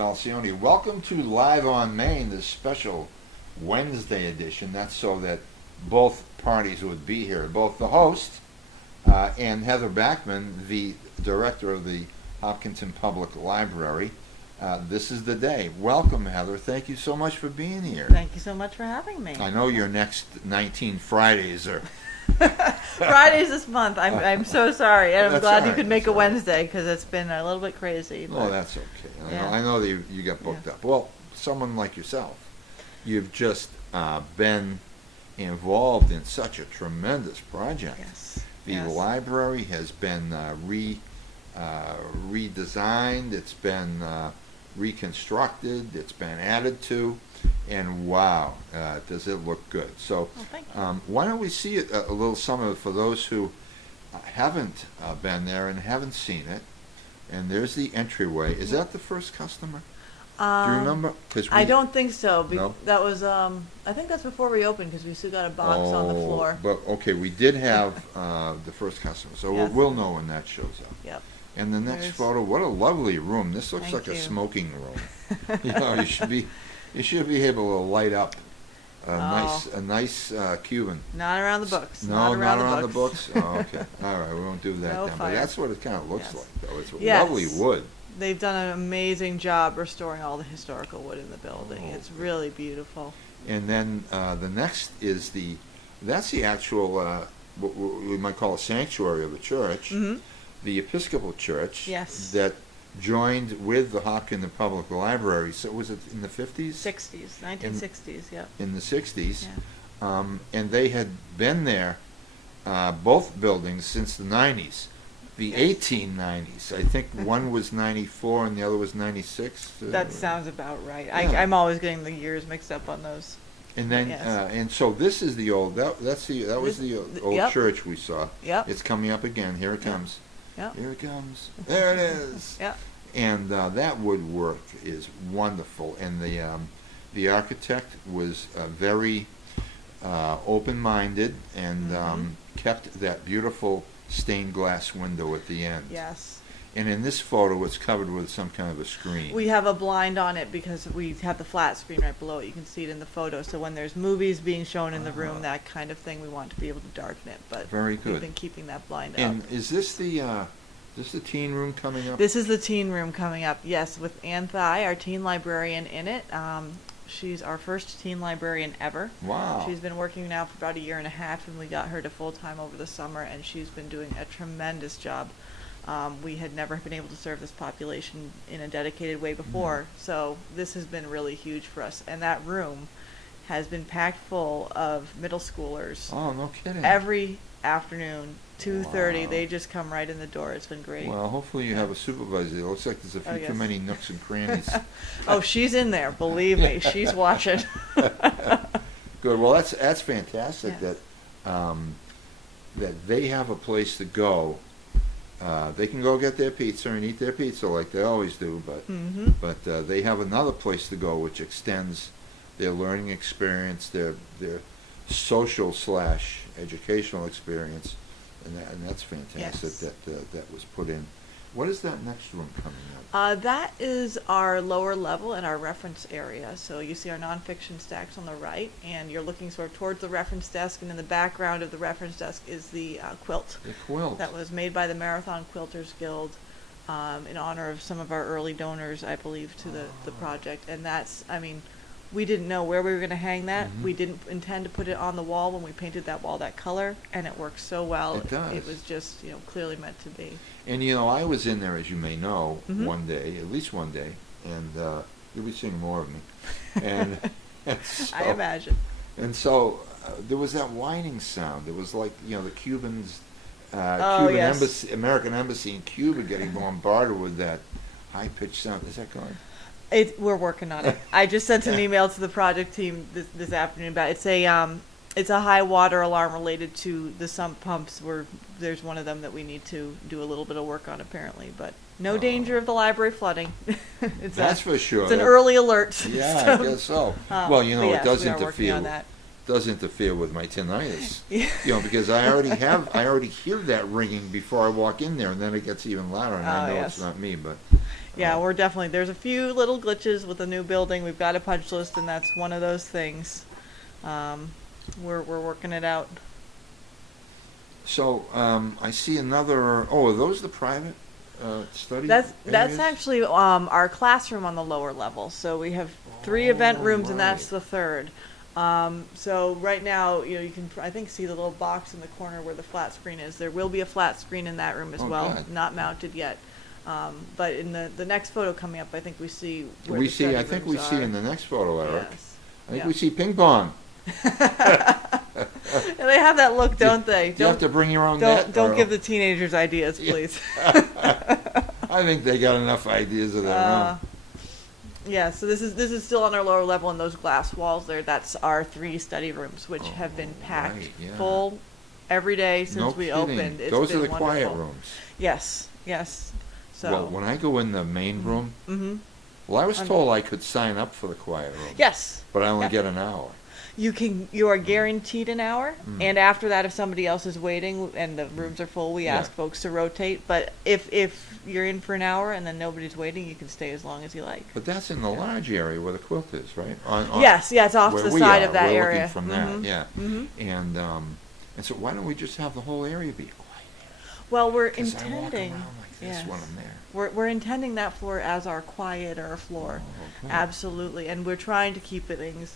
Falcione. Welcome to Live on Main, this special Wednesday edition. That's so that both parties would be here, both the host and Heather Backman, the director of the Hopkinton Public Library. This is the day. Welcome, Heather. Thank you so much for being here. Thank you so much for having me. I know your next 19 Fridays are... Fridays this month. I'm so sorry, and I'm glad you could make a That's all right. Wednesday because it's been a little bit crazy. Oh, that's okay. Yeah. I know that you got booked up. Well, someone like yourself, you've just been involved in such a tremendous project. Yes. The Yes. library has been redesigned. It's been reconstructed. It's been added to, and wow, does it look good. So Well, thank you. why don't we see a little some of it for those who haven't been there and haven't seen it. And there's the entryway. Is that the first customer? Do you remember? 'Cause I don't think so. No? That was I think that's before we opened because we still got a box on the floor. But okay, we did have the first customer, so Yes. we'll know when that shows up. Yep. And the next There's- photo, what a lovely room. This looks Thank like a you. smoking room. You should be able to light up a nice Cuban. Not around the books. No, not around, the the books. Oh, okay. All right, we won't do that No then. But fire. that's what it kind of looks Yes. like, though. It's Yes. lovely wood. They've done an amazing job restoring all the historical wood in the building. Oh, It's really beautiful. And then the next is that's the actual, what we might call a sanctuary of the church, Mm-hmm. the Episcopal Church. Yes. That joined with the Hopkins Public Library. So was it in the 50s? 60s, 1960s. Yep. In the 60s. Yeah. And they had been there, both buildings, since the 90s. The 1890s. I think one was 94 and the other was 96. That sounds about right. Yeah. I'm always getting the years mixed up on those. And then, Yes. and so this is the old. That was the old Yep. church we saw. Yep. It's coming up again. Here it Yep. comes. Yep. Here it comes. There it is. Yep. And that woodwork is wonderful. And the architect was very open-minded and kept that beautiful stained glass window at the end. Yes. And in this photo, it's covered with some kind of a screen. We have a blind on it because we have the flat screen right below it. You can see it in the photo. So when there's movies being shown in the room, that kind of thing, we want to be able to darken it. But Very we've good. been keeping that blind And up. is this the teen room coming up? This is the teen room coming up. Yes, with Ann Thigh, our teen librarian in it. She's our first teen librarian ever. Wow. She's been working now for about a year and a half, and we got her to full-time over the summer, and she's been doing a tremendous job. We had never been able to serve this population in a dedicated way before, so this has been really huge for us. And that room has been packed full of middle schoolers. Oh, no kidding. Every afternoon, 2:30, Wow. they just come right in the door. It's been great. Well, hopefully you have a supervisor. It looks like there's a few Oh, too yes. many nooks and crannies. Oh, she's in there. Believe me, she's watching. Good. Well, that's fantastic Yes. that they have a place to go. They can go get their pizza and eat their pizza like they always do, but they have another place to go which extends their learning experience, their social / educational experience, and that's fantastic. Yes. That was put in. What is that next room coming up? That is our lower level and our reference area. So you see our nonfiction stacks on the right, and you're looking sort of towards the reference desk, and in the background of the reference desk is the quilt. The quilt. That was made by the Marathon Quilters Guild in honor of some of our early donors, I believe, to the project. And that's, I mean, we didn't know where we were going to hang that. Mhm. We didn't intend to put it on the wall when we painted that wall that color, and it works so well. It does. It was just, clearly meant to be. And I was in there, as you may know, Mhm. one day, at least one day, and you'll be seeing more of me. And, I imagine. And so there was that whining sound. It was like the Cubans, Oh, Cuban yes. embassy, American embassy in Cuba, getting bombarded with that high-pitched sound. Is that going? We're working on it. I just sent an email to the project team this afternoon about it. It's a high water alarm related to the sump pumps. Where there's one of them that we need to do a little bit of work on apparently, but no danger of the library flooding. That's for sure. It's an early alert. Yeah, so, I guess so. but Well, yes, it does we are working interfere. on that. Does interfere with my tinnitus. Yeah. Because I already hear that ringing before I walk in there, and then it gets even louder, and I know yes. it's not me, but Yeah, we're definitely, there's a few little glitches with the new building. We've got a punch list, and that's one of those things. We're working it out. So, I see another, are those the private study That's areas? actually our classroom on the lower level. So we have 3 event rooms, and that's right. the third. So right now, you can, I think, see the little box in the corner where the flat screen is. There will be a flat screen in that room as Oh, well, good. not mounted yet. But in the next photo coming up, I think we see where We the see, study I think rooms we see are. in the next photo, Eric. Yes. I think Yeah. we see ping pong. And they have that look, don't they? Do you have to bring your own net? Don't or- give the teenagers ideas, Yeah. please. I think they got enough ideas of their Uh, own. Yeah, so this is still on our lower level, and those glass walls there, that's our 3 study rooms, which have been packed right, yeah. full every day since No we kidding. opened. It's Those are been the quiet wonderful. rooms. Yes, yes. So. Well, when I go in the main room, Mm-hmm. well, I was told I could sign up for the quiet room. Yes. But I only Yeah. get an hour. You are guaranteed an hour, Mm. and after that, if somebody else is waiting and the rooms are full, we Yeah. ask folks to rotate. But if you're in for an hour and then nobody's waiting, you can stay as long as you like. But that's in the large area where the quilt is, right? Yes, yeah, it's off to where the we side are. of that We're area. looking from that, Mhm. yeah. Mhm. And so why don't we just have the whole area be quiet? Well, we're 'Cause I walk intending. around like this yes. when I'm there. We're intending that floor as our quieter floor. Oh, good. Absolutely, and we're trying to keep things,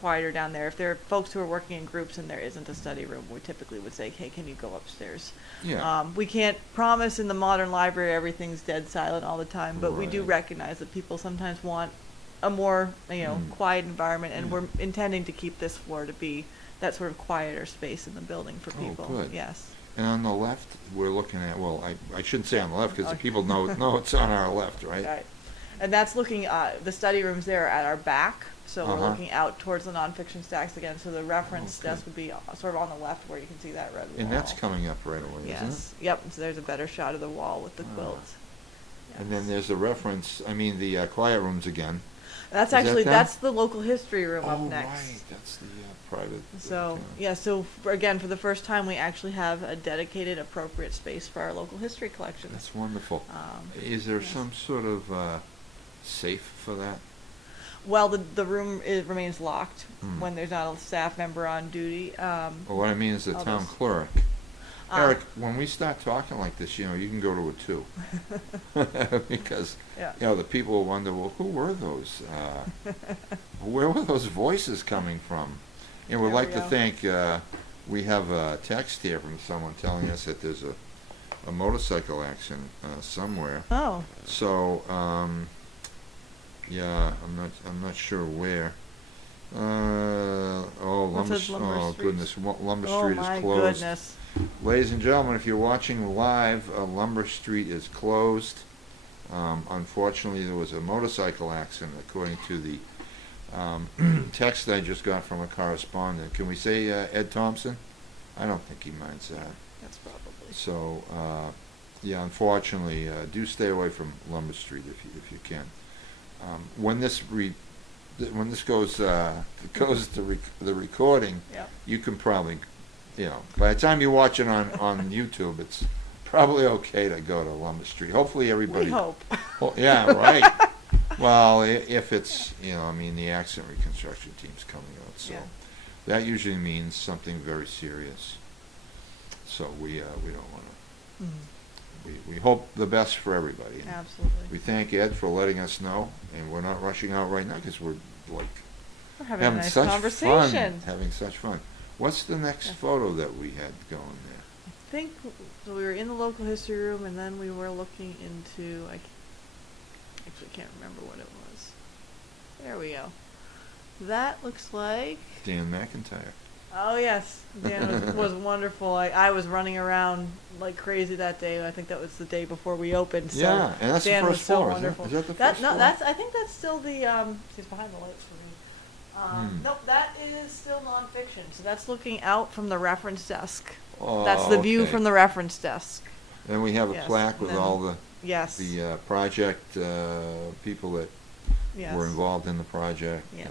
quieter down there. If there are folks who are working in groups and there isn't a study room, we typically would say, hey, can you go upstairs? Yeah. We can't promise in the modern library everything's dead silent all the time, but we do Right. recognize that people sometimes want a more, quiet environment, and we're intending to keep this floor to be that sort of quieter space in the building for Oh, people. good. Yes. And on the left, we're looking at, well, I shouldn't say on the left because the Okay. people know it's on our left, right? Right. And that's looking, the study rooms there are at our back, so we're Uh-huh. looking out towards the nonfiction stacks again, so the reference Okay. desk would be sort of on the left where you can see that red wall. And that's coming up right away, isn't it? Yes, yep, so there's a better shot of the wall with the Ah. quilt. And then Yes. there's the reference, the quiet rooms again. That's Is that actually, them? that's the local history room up Oh, next. right, that's the private. So, yeah, so again, for the first time, we actually have a dedicated, appropriate space for our local history collections. That's wonderful. Is there yes. some sort of safe for that? Well, the room remains locked Hmm. when there's not a staff member on duty. Well, what I mean is the All town those- clerk. Ah. Eric, when we start talking like this, you can go to a 2. Because, Yeah. the people will wonder, well, who were those? Where were those voices coming from? And we'd There like we to go. think, we have a text here from someone telling us that there's a motorcycle accident somewhere. Oh, So, yeah, I'm not sure where. What says Lumber oh Street? goodness, Lumber oh Street my is closed. goodness. Ladies and gentlemen, if you're watching live, Lumber Street is closed. Unfortunately, there was a motorcycle accident, according to the text I just got from a correspondent. Can we say Ed Thompson? I don't think he minds that. That's probably. So, yeah, unfortunately, do stay away from Lumber Street if you can. When this goes goes to the recording, Yep. you can probably, by the time you watch it on YouTube, it's probably okay to go to Lumber Street. Hopefully everybody. We hope. Well, yeah, right. Well, if it's, the accident reconstruction team's coming out, so Yeah. that usually means something very serious. So we don't want to. We hope the best for everybody. And Absolutely. we thank Ed for letting us know, and we're not rushing out right now because we're like We're having a nice such conversation. fun, having such fun. What's the next Yeah. photo that we had going there? I think so. We were in the local history room, and then we were looking into. I actually can't remember what it was. There we go. That looks like. Dan McIntyre. Oh yes, Dan was wonderful. I was running around like crazy that day. I think that was the day before we opened. So Yeah, and that's the Dan first was so floor, isn't it? wonderful. Is that the first no, floor? that's. I think that's still the. He's behind the lights for me. Hmm. Nope, that is still nonfiction. So that's looking out from the reference desk. Oh, That's the view okay. from the reference desk. Then we have a Yes, plaque and with then- all the Yes. project people that Yes. were involved in the project. Yes.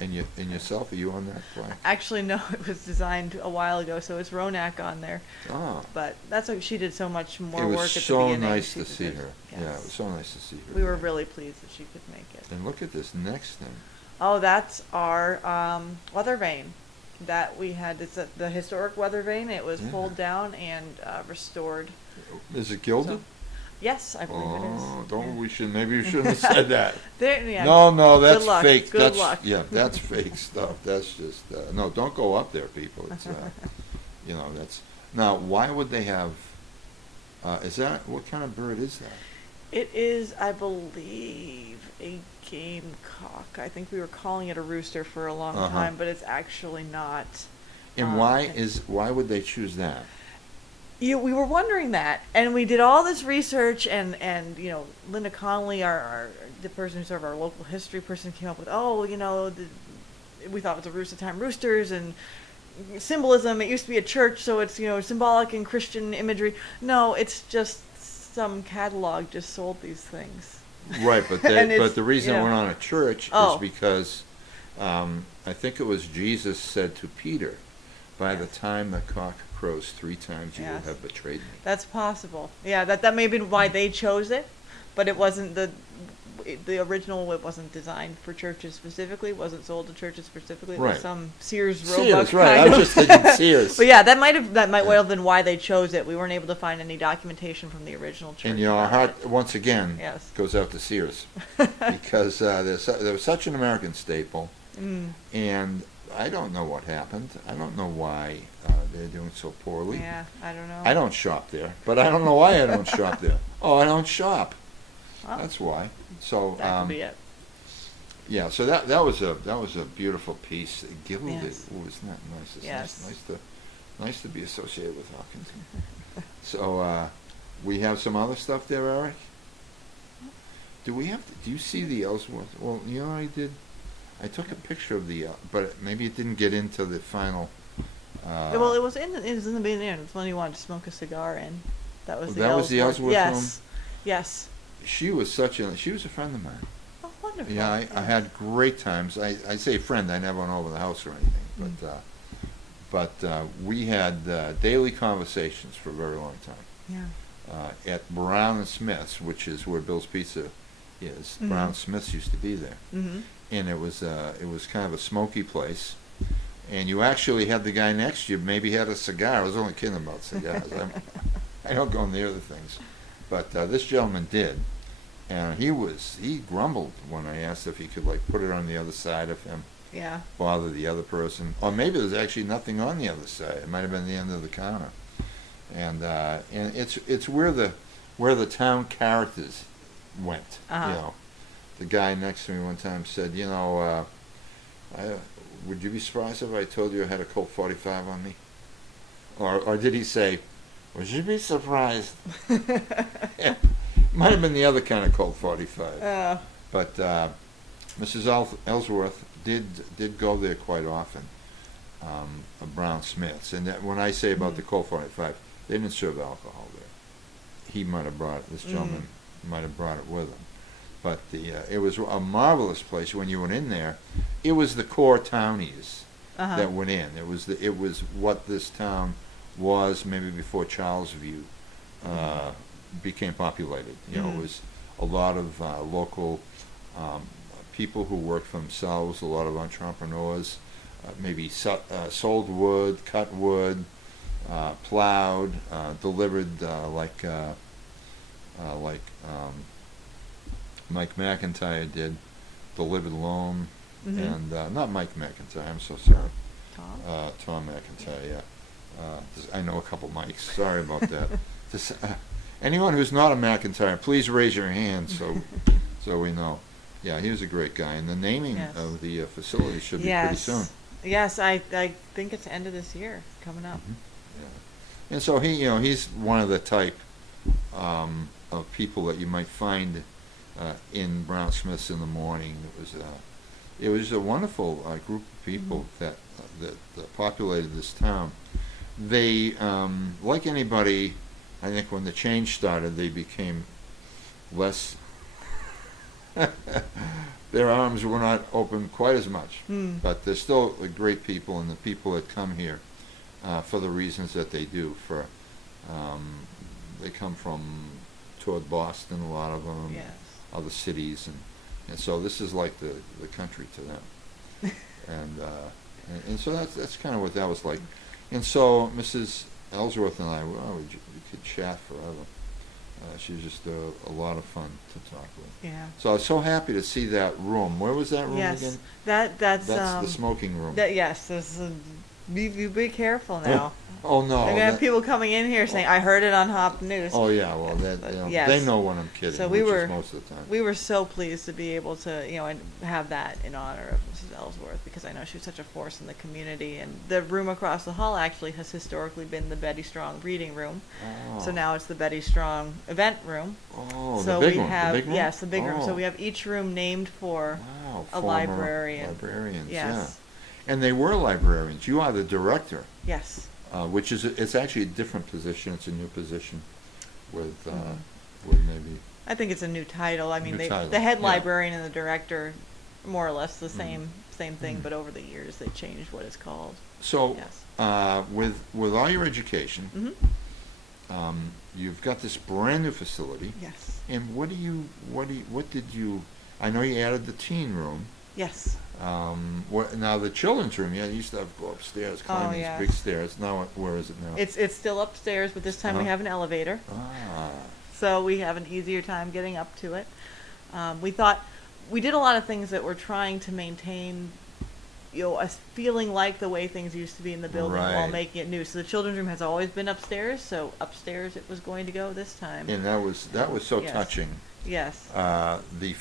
And yourself, are you on that flag? Actually, no, it was designed a while ago, so it's Ronak on there. Oh. But that's what she did so much more It was work at the so beginning. nice She to see did- her. yes. Yeah, it was so nice to see her. We were yeah. really pleased that she could make it. And look at this next thing. Oh, that's our weather vane that we had. It's the historic weather vane. It was Yeah. pulled down and restored. Is it gilded? So- yes, I believe it is. Oh, don't Yeah. we should maybe we shouldn't have said that. There, yeah. No, that's Good luck. fake. Good That's luck. yeah, that's fake stuff. That's just no. Don't go up there, people. It's that's now. Why would they have? Is that what kind of bird is that? It is, I believe, a gamecock. I think we were calling it a rooster for a long Uh-huh. time, but it's actually not. And it- why would they choose that? Yeah, we were wondering that, and we did all this research, and Linda Connolly, the person who's sort of our local history person, came up with, we thought it was a rooster time roosters and symbolism. It used to be a church, so it's symbolic and Christian imagery. No, it's just some catalog just sold these things. Right, but And it's, the reason we're not a church Oh. is because I think it was Jesus said to Peter, "By the Yes. time the cock crows 3 times, you will Yes. have betrayed me." That's possible. Yeah, that may have been why they chose it, but it wasn't the original. It wasn't designed for churches specifically. It wasn't sold to churches specifically. It Right. was some Sears Sears, Roebuck right. kind I was of- just thinking Sears. But yeah, that might well Yeah. have been why they chose it. We weren't able to find any documentation from the original church. And our about heart, it. once again, Yes. goes out to Sears because there was such an American staple, and I don't know what happened. I don't know why they're doing so poorly. Yeah, I don't know. I don't shop there, but I don't know why I don't shop there. Oh, I don't shop. Well, That's why. So that could be it. yeah, so that was a beautiful piece. Gilded. Yes. Oh, isn't that nice? It's Yes. nice to be associated with Hawkinson. So we have some other stuff there, Eric. Do you see the Ellsworth? Well, I did. I took a picture of but maybe it didn't get into the final. Well, it was in the beginning. It's when you wanted to smoke a cigar in. That was Oh, the that was the Ellsworth yes. room? Yes. She was a friend of mine. Oh, wonderful. Yeah, I had great times. I say friend. I never went over the house or anything, but we had daily conversations for a very long time. Yeah. At Brown and Smith's, which is where Bill's Pizza is. Mhm. Brown and Smith's used to be there, Mm-hmm. and it was kind of a smoky place. And you actually had the guy next to you maybe had a cigar. I was only kidding about cigars. I don't go near the things, but this gentleman did, and he grumbled when I asked if he could put it on the other side of him, Yeah. bother the other person, or maybe there's actually nothing on the other side. It might have been the end of the counter, and it's where the town characters went. Uh-huh. The guy next to me one time said, would you be surprised if I told you I had a Colt 45 on me? Or did he say, would you be surprised? Yeah. Might have been the other kind of Colt 45. But Mrs. Ellsworth did go there quite often, Brown Smith's. And when I say about the Colt 45, they didn't serve alcohol there. He might have brought it. This gentleman might have brought it with him. But it was a marvelous place. When you went in there, it was the core townies Uh-huh. that went in. It was what this town was maybe before Charlesview became populated. It was a lot of local people who worked for themselves, a lot of entrepreneurs, maybe sold wood, cut wood, plowed, delivered Mike McIntyre did, delivered loam, and not Mike McIntyre, I'm so sorry. Tom McIntyre, yeah. I know a couple Mikes, sorry about that. Anyone who's not a McIntyre, please raise your hand so we know. Yeah, he was a great guy, and the naming Yes. of the facility should be pretty soon. Yes, I think it's the end of this year, coming up. Yeah. And so he's one of the type of people that you might find in Brown Smith's in the morning. It was a wonderful group of people that populated this town. They, like anybody, I think when the change started, they became less their arms were not open quite as much. Hmm. But they're still great people, and the people that come here for the reasons that they do. They come from toward Boston, a lot of them, Yes. other cities, and so this is like the country to them. And so that's kind of what that was like. And so Mrs. Ellsworth and I, well, we could chat forever. She was just a lot of fun to talk with. Yeah. So I was so happy to see that room. Where was that room Yes. again? That's the smoking room. Yes. This is, you be careful now. Oh no! I'm gonna have people coming in here saying, "I heard it on Hop News." Oh yeah, well Yes. they know when I'm kidding, So which we were is most of the time. we were so pleased to be able to, and have that in honor of Mrs. Ellsworth, because I know she was such a force in the community. And the room across the hall actually has historically been the Betty Strong reading room. So now it's the Betty Strong event room. Oh, So the big we one. have The big room? yes, the big room. So Oh. we have each room named for Wow, a former librarian. Librarians, Yes. yeah. And they were librarians. You are the director, Yes. which is it's actually a different position. It's a new position with Mhm. with maybe. I think it's a new title. I mean, New title, the head yeah. librarian and the director, more or less the Mhm. same thing, Mhm. but over the years they changed what it's called. So Yes. with all your education, Mm-hmm. you've got this brand new facility. Yes. And what did you? I know you added the teen room. Yes. Now the children's room, yeah, you used to have to go upstairs, climb these yes. big stairs. Now, where is it now? It's still upstairs, but this time we Uh-huh. have an elevator, Ah, so we have an easier time getting up to it. We thought we did a lot of things that were trying to maintain, a feeling like the way things used to be in the building while Right. making it new. So the children's room has always been upstairs, so upstairs it was going to go this time. and that was so Yes. touching. Yes. The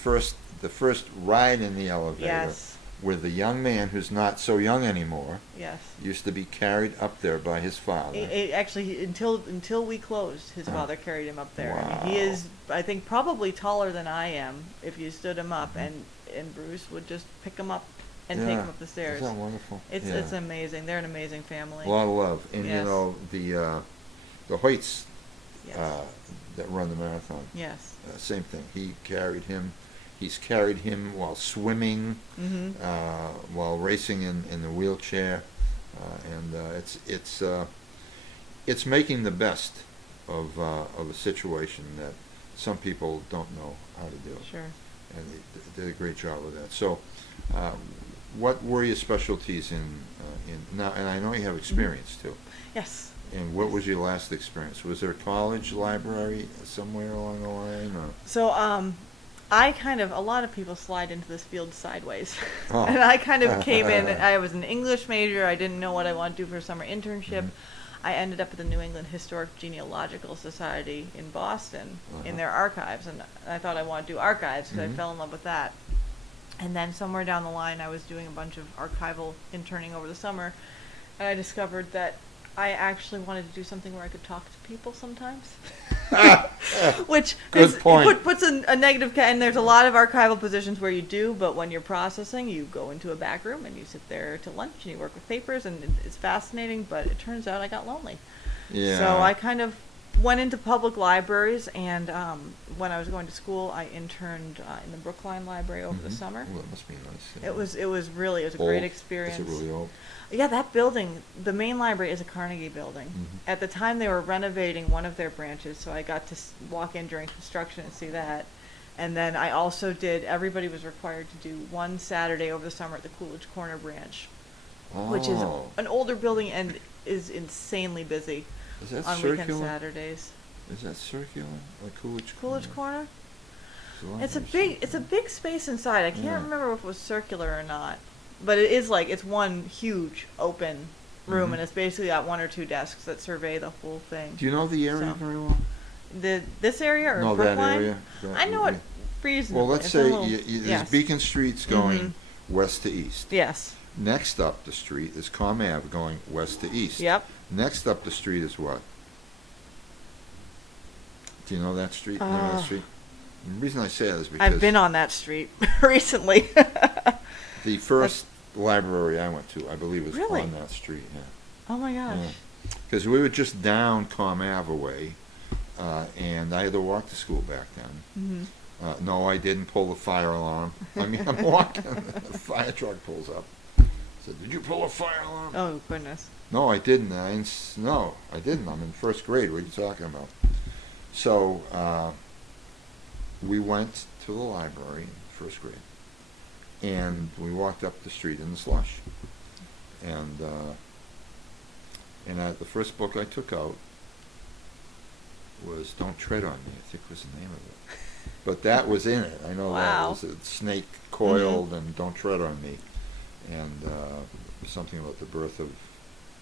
first ride in the elevator Yes. with a young man who's not so young anymore Yes. used to be carried up there by his father. Actually, until we closed, his Uh-huh. father carried him up there. I mean, Wow. he is, I think, probably taller than I am if you stood him up, Mhm. and Bruce would just pick him up and take Yeah. him up the stairs. Isn't that wonderful? It's Yeah. it's amazing. They're an amazing family. A lot of love, and Yes. the Hoyts Yes. that run the marathon. Yes. Same thing. He carried him. He's carried him while swimming, Mm-hmm. while racing in the wheelchair, and it's making the best of a situation that some people don't know how to do. Sure. And they did a great job with that. So, what were your specialties in now? And I know you have experience too. Yes. And what was your last experience? Was there a college library somewhere along the line? Or? So, a lot of people slide into this field sideways. Oh. And I kind of came in, I was an English major, I didn't know what I wanted to do for a summer internship. Mhm. I ended up at the New England Historic Genealogical Society in Boston in Uh-huh. their archives, and I thought I wanted to do archives because Mhm. I fell in love with that. And then somewhere down the line, I was doing a bunch of archival interning over the summer, and I discovered that I actually wanted to do something where I could talk to people sometimes. Which Good is, point. puts a negative, and there's a lot of archival positions where you do, but when you're processing, you go into a back room and you sit there till lunch and you work with papers, and it's fascinating, but it turns out I got lonely. Yeah. So I kind of went into public libraries, and when I was going to school, I interned in the Brookline Library over the Mhm. summer. Well, that must be nice. yeah. It was a Old? great experience. Is it really old? Yeah, that building, the main library is a Carnegie building. Mhm. At the time, they were renovating one of their branches, so I got to walk in during construction and see that. And then I also everybody was required to do one Saturday over the summer at the Coolidge Corner branch, which is Oh. an older building and is insanely busy Is that on weekend circular? Saturdays. Is that circular? Like Coolidge? Coolidge Corner? It's It's a big space inside. I can't Yeah. remember if it was circular or not, but it is like it's one huge open room, Mhm. and it's basically got one or two desks that survey the whole thing. Do you know the area So- very well? This area or No, Brookline? that area. I know it reasonably. Well, let's It's a say little- there's yes. Beacon Street's going Mhm. west to east. Yes. Next up the street is Com Ave going west to east. Yep. Next up the street is what? Do you know that street? Name of that street? The reason I say that is because I've been on that street recently. the first library I went to, I believe, was Really? on that street. Yeah. Oh my gosh. Because we were just down Com Ave away, and I had to walk to school back then. Hmm. No, I didn't pull the fire alarm. I mean, I'm walking, the fire truck pulls up. Said, did you pull a fire alarm? Oh, goodness. No, I didn't. No, I didn't. I'm in first grade. What are you talking about? So we went to the library in first grade, and we walked up the street in the slush. And the first book I took out was "Don't Tread on Me," I think was the name of it. But that was in it. I know Wow. that was a snake coiled and "Don't Tread on Me," and something about the birth of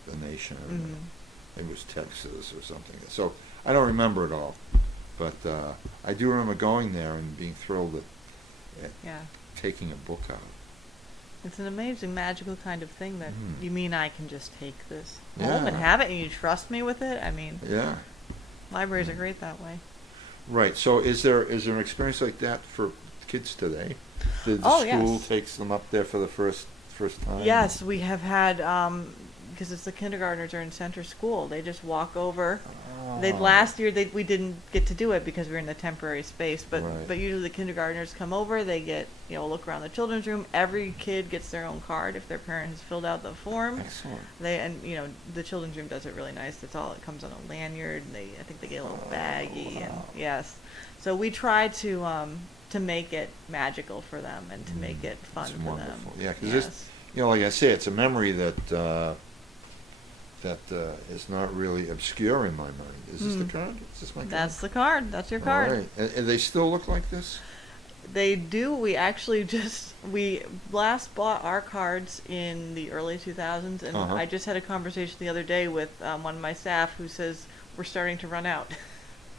the nation. It was Texas or something. So I don't remember it all, but I do remember going there and being thrilled at Yeah. taking a book out. It's an amazing, magical kind of thing that you mean I can just take this Yeah. home and have it, and you trust me with it? I mean, Yeah. libraries are great that way. Right. So is there an experience like that for kids today? The Oh, school yes. takes them up there for the first time? Yes, we have had, because it's the kindergartners are in center school. They just walk over. Last year we didn't get to do it because we were in the temporary space, but Right. but usually the kindergartners come over. They get a look around the children's room. Every kid gets their own card if their parent has filled out the form. Excellent. The children's room does it really nice. That's all. It comes on a lanyard. And I think they get a little baggie, and yes. So we try to make it magical for them and to make it fun It's for wonderful. them. Yeah, because Yes. like I say, it's a memory that is not really obscure in my mind. Is this the card? Is this my card? That's the card. That's your card. All right. And they still look like this? They do. We actually we last bought our cards in the early 2000s, and Uh-huh. I just had a conversation the other day with one of my staff who says we're starting to run out.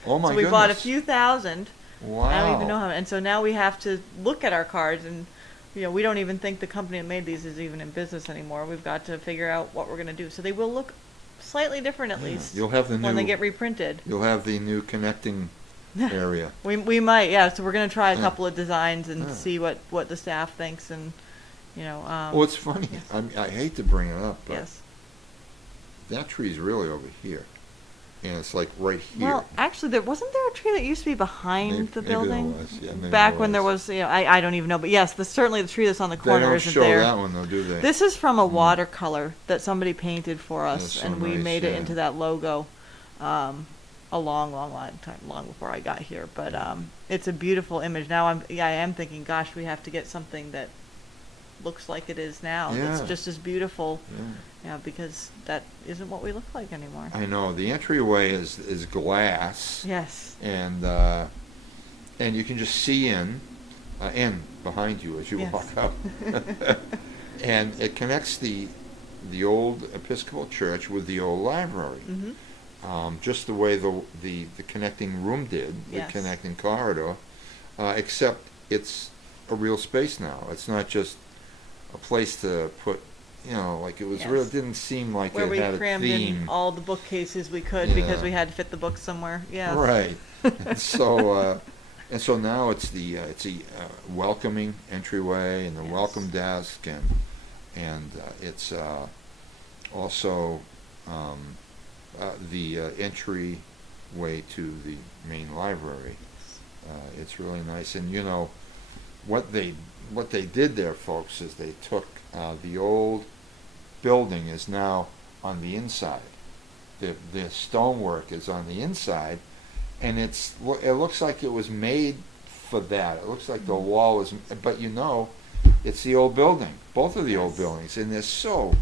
Oh my So we goodness. bought a few thousand. Wow. I don't even know how. And so now we have to look at our cards, and we don't even think the company that made these is even in business anymore. We've got to figure out what we're going to do. So they will look slightly different at Yeah. least. You'll have the when they new- get reprinted. You'll have the new connecting area. We might, yeah. So we're going to try a Yeah. couple of designs and Yeah. see what the staff thinks, and Well, it's funny. yes. I hate to bring it up, but Yes. that tree's really over here, and it's like right here. Well, actually, wasn't there a tree that used to be behind Maybe- the maybe there building? was, yeah, maybe Back there when there was. was, I don't even know, but yes, certainly the tree that's on the They corner don't isn't show there. that one though, do they? This is from a watercolor that somebody painted for us, That's so and we nice, made it yeah. into that logo a long, long, long time, long before I got here. But it's a beautiful image. Now I am thinking, gosh, we have to get something that looks like it is now. Yeah. That's just as beautiful. Yeah. Yeah, because that isn't what we look like anymore. I know the entryway is glass, Yes. and you can just see in behind you as you Yes. walk up, and it connects the old Episcopal church with the old library. Mm-hmm. Just the way the connecting room did, Yes. the connecting corridor, except it's a real space now. It's not just a place to put, like it was Yes. real. It didn't seem like Where it we had a crammed theme. in all the bookcases we could because Yeah. we had to fit the books somewhere. Yes. Right. And so now it's the welcoming entryway and the Yes. welcome desk, and it's also the entryway to the main library. It's really nice, and what they did there, folks, is they took the old building is now on the inside. The stonework is on the inside, and it looks like it was made for that. It looks like the wall is, but it's the old building, both of the old Yes. buildings, and they're so,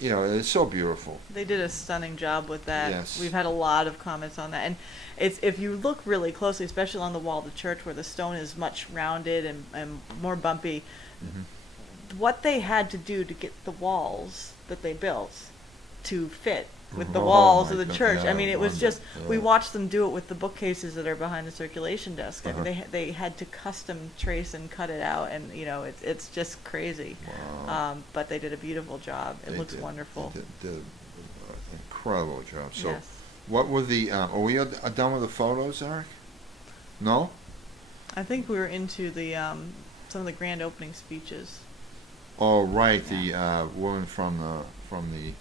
it's so beautiful. They did a stunning job with that. Yes. We've had a lot of comments on that, and if you look really closely, especially along the wall of the church where the stone is much rounded and more bumpy, what they had to do to get the walls that they built to fit with the Oh, walls my of the God. church. Yeah, I mean, it was wonder. just we Yeah. watched them do it with the bookcases that are behind the circulation desk. I mean, Uh-huh. they had to custom trace and cut it out, and it's just crazy. Wow. But they did a beautiful job. It They looks did- wonderful. They did an incredible job. So, Yes. what were are we done with the photos, Eric? No? I think we were into the some of the grand opening speeches. Oh, right, Yeah. the woman from the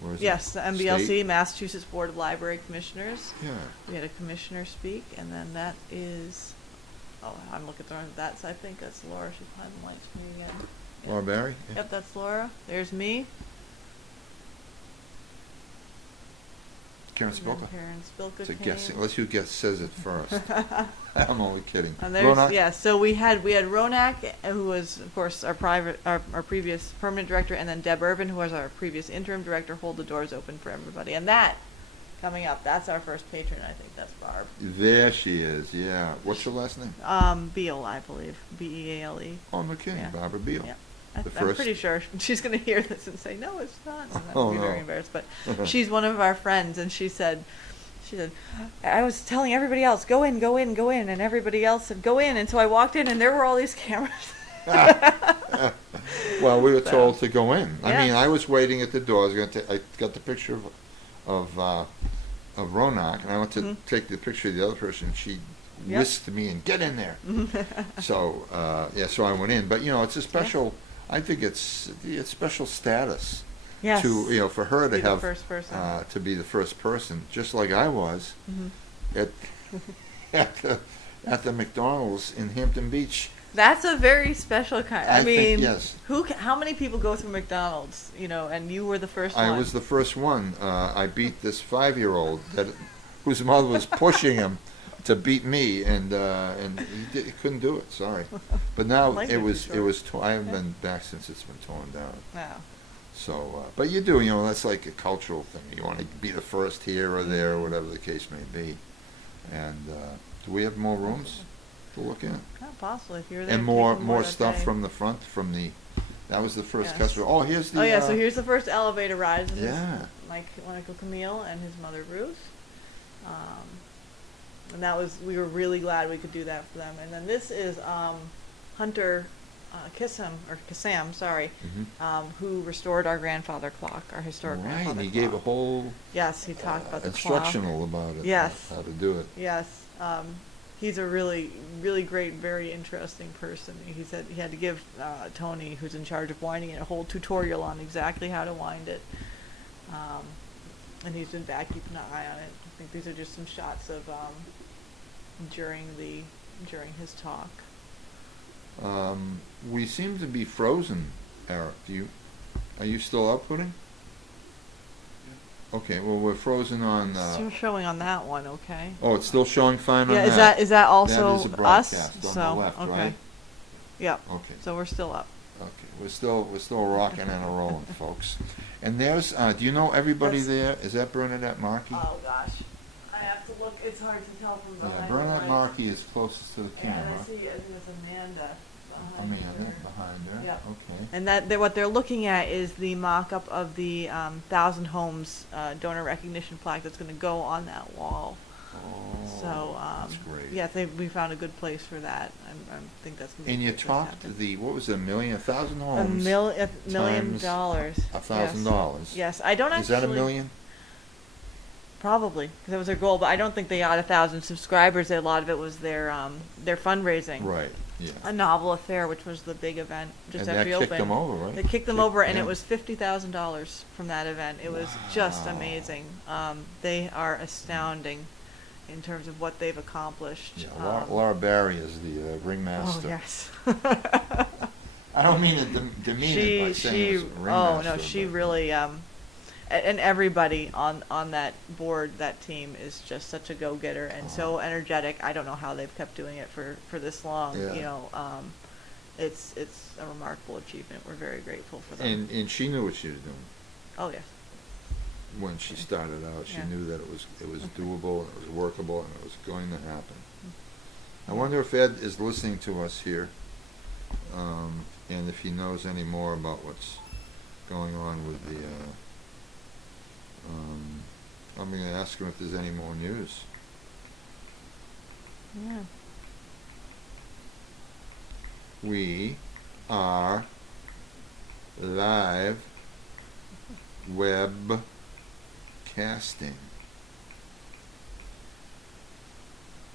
where is it? Yes, the MBLC, State? Massachusetts Board of Library Commissioners. Yeah. We had a commissioner speak, and then that is Oh, I'm looking through that, so I think that's Laura. She's behind the light screen again. Yep. Laura Barry? Yeah. Yep, that's Laura. There's me. Karen And then Spilka. Karen Spilka It's a came. guess. Unless you guess says it first. I'm only kidding. And there's Ronak? yeah. So we had Ronak, who was of course our previous permanent director, and then Deb Irvin, who was our previous interim director, hold the doors open for everybody. And that coming up, that's our first patron. I think that's Barb. There she is. Yeah. What's your last name? Beale, I believe. Beale. Oh, no kidding. Yeah. Barbara Beale. Yeah. The I'm first. pretty sure she's going to hear this and say, no, it's not. And I'm Oh, going to be very no. embarrassed. But she's one of our friends, and she said, I was telling everybody else, go in, go in, go in. And everybody else said, go in. And so I walked in, and there were all these cameras. Well, we were So, told to go in. I yeah. mean, I was waiting at the door. I got the picture of Ronak, and I went to Mhm. take the picture of the other person. She Yep. whisked me and get in there. So so I went in. But it's a special. I think it's special status Yes. to for her to Be the have first person. to be the first person, just like I was Mhm. at at the McDonald's in Hampton Beach. That's a very special kind. I I mean, think, yes. How many people go through McDonald's? And you were the first I one. was the first one. I beat this 5-year-old whose mother was pushing him to beat me, and he couldn't do it. Sorry, but now Life it is too was. short. I haven't Yeah. been back since it's been torn down. Wow. So, but you do. That's like a cultural thing. You want to be the first here or there, or whatever the case may be. And do we have more rooms to look at? Not possible if you're there. And more taking that stuff day. from the front, that was the first Yes. customer. Oh, here's the. Oh yeah, so here's the first elevator ride. This Yeah. is Michael Camille and his mother Ruth. And we were really glad we could do that for them. And then this is Hunter Kassam, sorry, Mhm. who restored our grandfather clock, our historic Right, grandfather he clock. gave a whole Yes, he talked about the instructional clock. about it. Yes. How to do it. Yes, he's a really, really great, very interesting person. He said he had to give Tony, who's in charge of winding it, a whole tutorial on exactly how to wind it. And he's been back keeping an eye on it. I think these are just some shots of during his talk. We seem to be frozen, Eric. Are you still outputting? Okay, well, we're frozen on. Still showing on that one, okay? Oh, it's still showing fine on Yeah, that. is that also That is a us? broadcast on So the left, okay. right? Yep. Okay. So we're still up. Okay, we're still rocking and a rolling, folks. And there's, do you know everybody there? Is that Bernadette Markey? Oh gosh, I have to look. It's hard to tell from behind. Bernadette the Markey is closest to the Yeah, camera. and I think it's Amanda. Amanda her. behind her. Yep. Okay. And what they're looking at is the mock-up of the 1,000 Homes donor recognition plaque that's going to go on that wall. Oh, So that's great. yeah, we found a good place for that. I think that's going to. And you talked what was it, 1,000 homes? $1 million. times $1,000. Yes, I don't actually. Is that $1 million? Probably, because that was their goal. But I don't think they got 1,000 subscribers. A lot of it was their fundraising. Right. Yeah. A novel affair, which was the big event just And after that we kicked opened. them over, right? They kicked them over, and yeah. it was $50,000 from that event. It was just Wow. amazing. They are astounding in terms of what they've accomplished. Yeah, Laura Barry is the ringmaster. Oh yes. I don't mean to demean it by saying it's ringmaster. Oh no, she but- really and everybody on that board, that team is just such a go-getter and so energetic. I don't know how they've kept doing it for this long. Yeah. It's a remarkable achievement. We're very grateful for them. And she knew what she was doing Oh yes. when she started out. She Yeah. knew that it was doable, and it was workable, and it was going to happen. I wonder if Ed is listening to us here, and if he knows any more about what's going on with the. I'm going to ask him if there's any more news. Yeah. We are live web casting.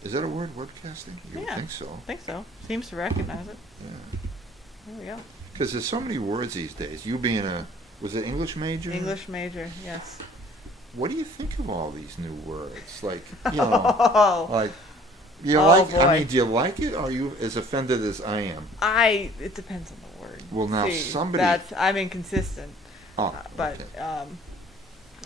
Is that a word, webcasting? You would Yeah. think so. I think so. Seems to recognize it. Yeah. There we go. Because there's so many words these days. You being was it English major? English major, yes. What do you think of all these new words? Like, like You Oh, like? I boy. mean, do you like it? Or are you as offended as I am? It depends on the word. Well, now See, somebody. I'm inconsistent. Oh, But okay.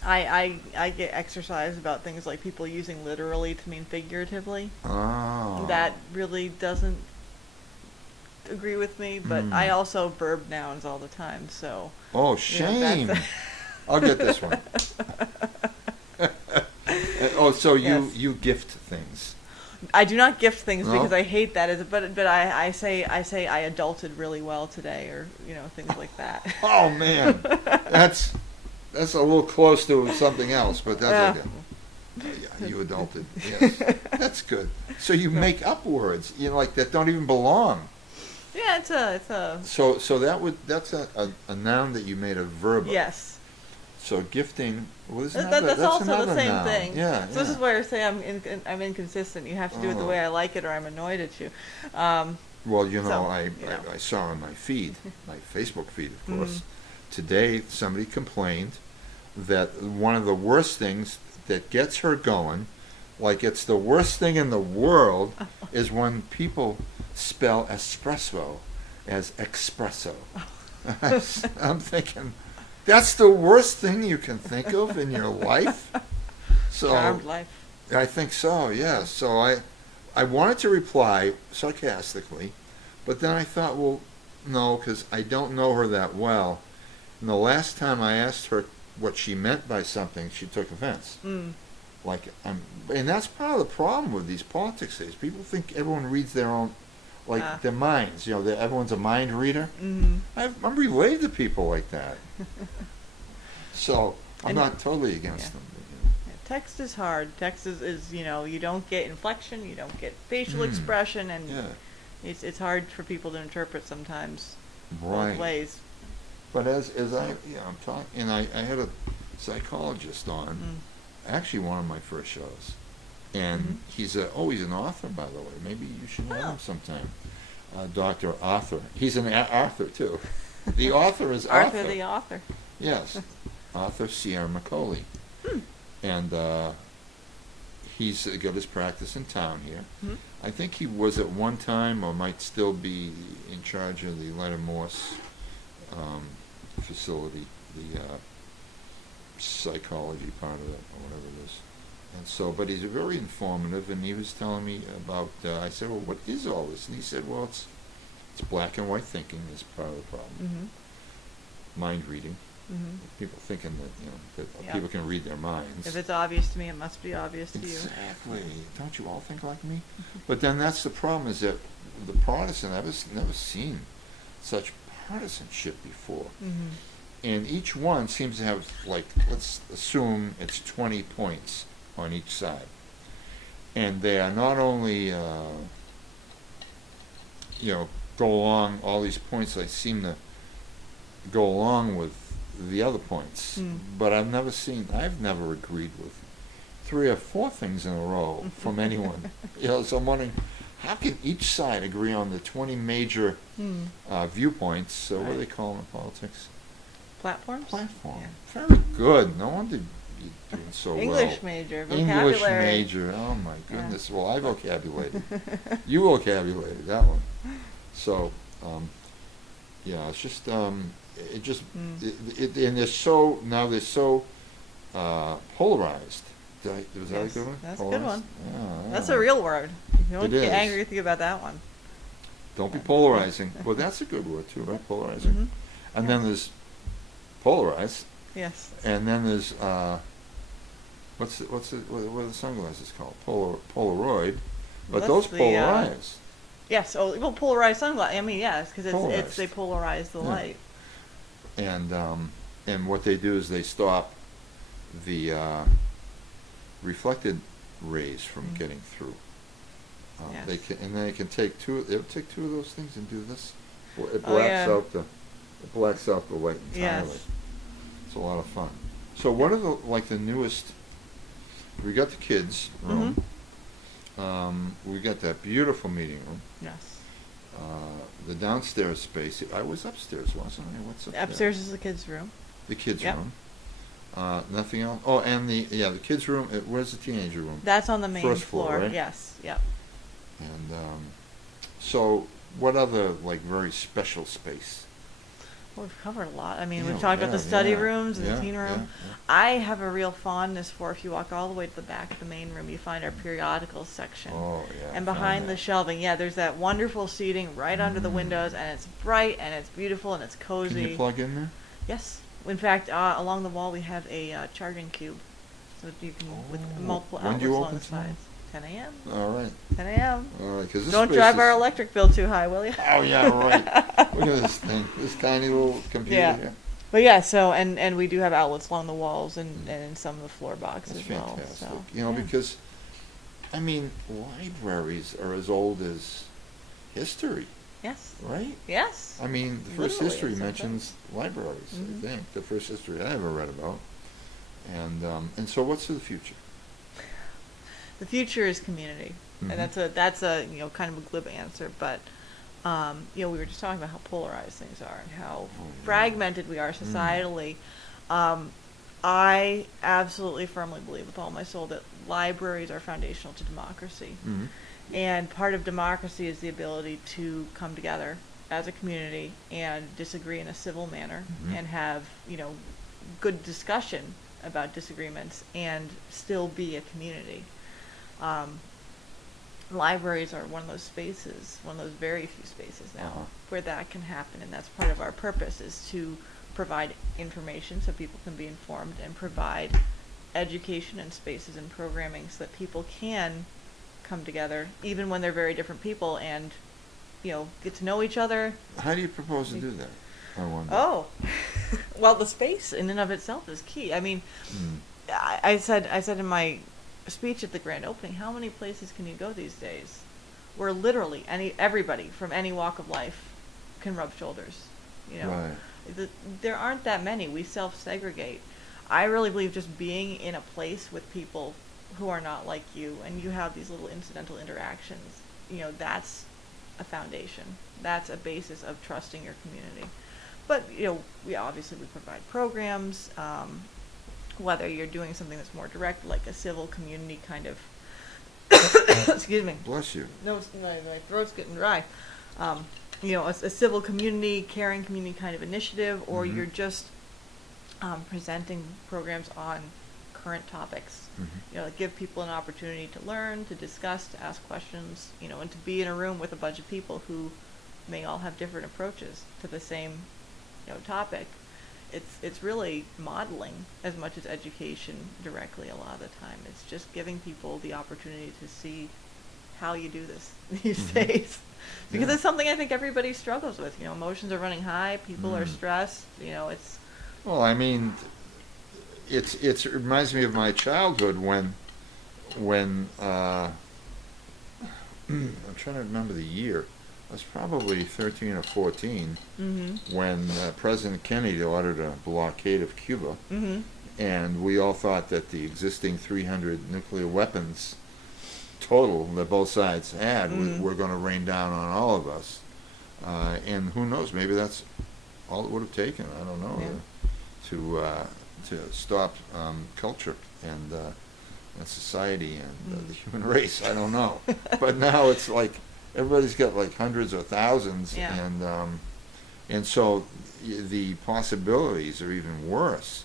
I get exercise about things like people using literally to mean figuratively. Oh. That really doesn't agree with me, but I Mm. also verb nouns all the time, so Oh, you know, that's shame. I'll get this one. Oh, so Yes. you gift things. I do not gift things No? because I hate that. But I say I adulted really well today, or things like that. Oh man, that's a little close to something else, but that's okay. Yeah, you adulted. Yes, that's good. So you make up words, like that don't even belong. Yeah, it's a So that's a noun that you made a verb of. yes. So gifting, well, That's also another the same noun. thing. Yeah, So this yeah. is where I say I'm inconsistent. You have to do it the Oh. way I like it, or I'm annoyed at you. Um, Well, So, I saw on my feed, my Facebook feed, of course, Mm. today somebody complained that one of the worst things that gets her going, like it's the worst thing in the world, is when people spell espresso as espresso. I'm thinking, that's the worst thing you can think of in your life? So Charmed life. I think so, yeah. So I wanted to reply sarcastically, but then I thought, well, no, because I don't know her that well. And the last time I asked her what she meant by something, she took offense. Mm. And that's part of the problem with these politics days. People think everyone reads their own, their minds. That everyone's a mind reader. Mm-hmm. I'm related to people like that. So I'm And- not totally against yeah. them. Yeah, text is hard. Text is you don't get inflection, you don't get facial Mm. expression, and Yeah, it's hard for people to interpret sometimes right. both ways. But as I'm talking, and I had a psychologist on, Mm. actually one of my first shows, and Mhm. he's an author, by the way. Maybe you should know Oh. him sometime. Dr. Arthur. He's an author too. The author is Arthur the author. Yes, Arthur Sierra Macaulay, Hmm. and he's got his practice in town here. Hmm. I think he was at one time, or might still be, in charge of the Leonard Morse facility, the psychology part of it, or whatever it is. And so, but he's very informative, and he was telling me about, I said, well, what is all this? And he said, well, it's black and white thinking is part of the problem. Mm-hmm. Mind reading. Mm-hmm. People thinking that Yeah. people can read their minds. If it's obvious to me, it must be obvious to you. Exactly. Don't you all think like me? But then that's the problem, is that the Protestant, I've never seen such partisanship before. Mm-hmm. And each one seems to have, let's assume it's 20 points on each side. And they are not only, go along, all these points, they seem to go along with the other points. Mm. But I've never agreed with 3 or 4 things in a row from anyone. So I'm wondering, how can each side agree on the 20 major Hmm. viewpoints? So what do Right. they call them in politics? Platforms? Platform. Yeah. Very good. No wonder you're doing so English well. major, English vocabulary. major. Oh my Yeah. goodness. Well, I vocabulated. You vocabulated that one. So, it's just it just Mm. and they're so polarized. Was that a Yes, good one? that's a good one. Yeah, That's yeah. a real word. You don't It get is. angry with you about that one. Don't be polarizing. Well, that's a good word too, right? Polarizing. Mhm. And Yeah. then there's polarized, Yes. and then there's what are the sunglasses called? Polaroid. But That's those the, polarize. Yes. Oh, well, polarized sunglasses. I mean, yes, because Polarized. they polarize the Yeah. light. And what they do is they stop the reflected rays from Mm. getting through. Yes. They can take they'll take 2 of those things and do this. It Oh, blacks yeah. out the light entirely. Yes. It's a lot of fun. So what are the newest? We got the kids room. We got that beautiful meeting room. Yes. The downstairs space. I was upstairs, wasn't I? What's up there? Upstairs is the kids' room. The kids' Yep. room. Nothing else. Oh, and the kids' room. Where's the teenager room? That's on the main First floor, right? Yes. Yep. And so, what other like very special space? Well, we've covered a lot. I mean, Yeah, we've talked about the yeah, study yeah, rooms and yeah, the teen room. yeah. I have a real fondness for, if you walk all the way to the back of the main room, you find our periodicals section. Oh, yeah. And found behind the that. shelving, yeah, there's that wonderful seating right under the windows, and it's bright and it's beautiful and it's cozy. Can you plug in there? Yes. In fact, along the wall we have a charging cube, so that you can with Oh. multiple When do outlets you along open the tomorrow? sides. 10 a.m. All right. 10 a.m. All right. Because this Don't space drive is, our electric bill too high, will you? Oh yeah, right. Look at this thing. This tiny little computer Yeah. here. But yeah, so and we do have outlets along the walls and in some of the floor boxes That's as well. fantastic. So, You know, yeah. because I mean, libraries are as old as history, Yes. right? Yes. I mean, the first Literally, history in some mentions libraries. Mhm. I think the first history I ever read about. And so, what's the future? The future is community, Mhm. and that's a kind of a glib answer, but we were just talking about how polarized things are and how Oh, yeah. fragmented we are societally. I absolutely firmly believe with all my soul that libraries are foundational to democracy. Mhm. And part of democracy is the ability to come together as a community and disagree in a civil manner Mhm. and have, good discussion about disagreements and still be a community. Libraries are one of those spaces, one of those very few spaces now Uh-huh. where that can happen, and that's part of our purpose is to provide information so people can be informed and provide education and spaces and programming so that people can come together even when they're very different people and get to know each other. How do you propose to do that? I wonder. Oh, well, the space in and of itself is key. I mean, Mm. I said in my speech at the grand opening, how many places can you go these days where literally everybody from any walk of life can rub shoulders? Right. There aren't that many. We self-segregate. I really believe just being in a place with people who are not like you and you have these little incidental interactions, that's a foundation. That's a basis of trusting your community. But, we provide programs, whether you're doing something that's more direct, like a civil community kind of, excuse me. Bless you. No, my throat's getting dry. A civil community, caring community kind of initiative, or Mhm. you're just presenting programs on current topics. Mhm. Like give people an opportunity to learn, to discuss, to ask questions, and to be in a room with a bunch of people who may all have different approaches to the same, topic. It's really modeling as much as education directly a lot of the time. It's just giving people the opportunity to see how you do this these Mhm. days. Because Yeah. it's something I think everybody struggles with. Emotions are running high, people are Mm. stressed, it's Well, I mean, it reminds me of my childhood when I'm trying to remember the year. I was probably 13 or 14 mm-hmm. when President Kennedy ordered a blockade of Cuba, Mm-hmm. and we all thought that the existing 300 nuclear weapons total that both sides had Mhm. were going to rain down on all of us. And who knows? Maybe that's all it would have taken. I don't know. To stop culture and society and the human race. I don't know. But now it's like everybody's got like hundreds or thousands, Yeah. and so the possibilities are even worse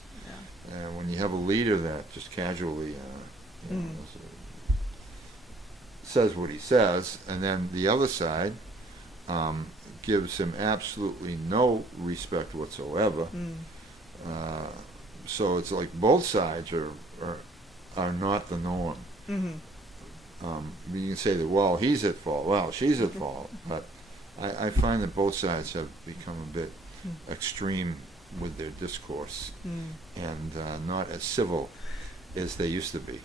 Yeah. when you have a leader that just casually says what he says, and then the other side gives him absolutely no respect whatsoever. Mm. So it's like both sides are not the norm. Mm-hmm. You can say that, well, he's at fault, well, she's at fault, but I find that both sides have become a bit extreme with their discourse and not as civil as they used to be.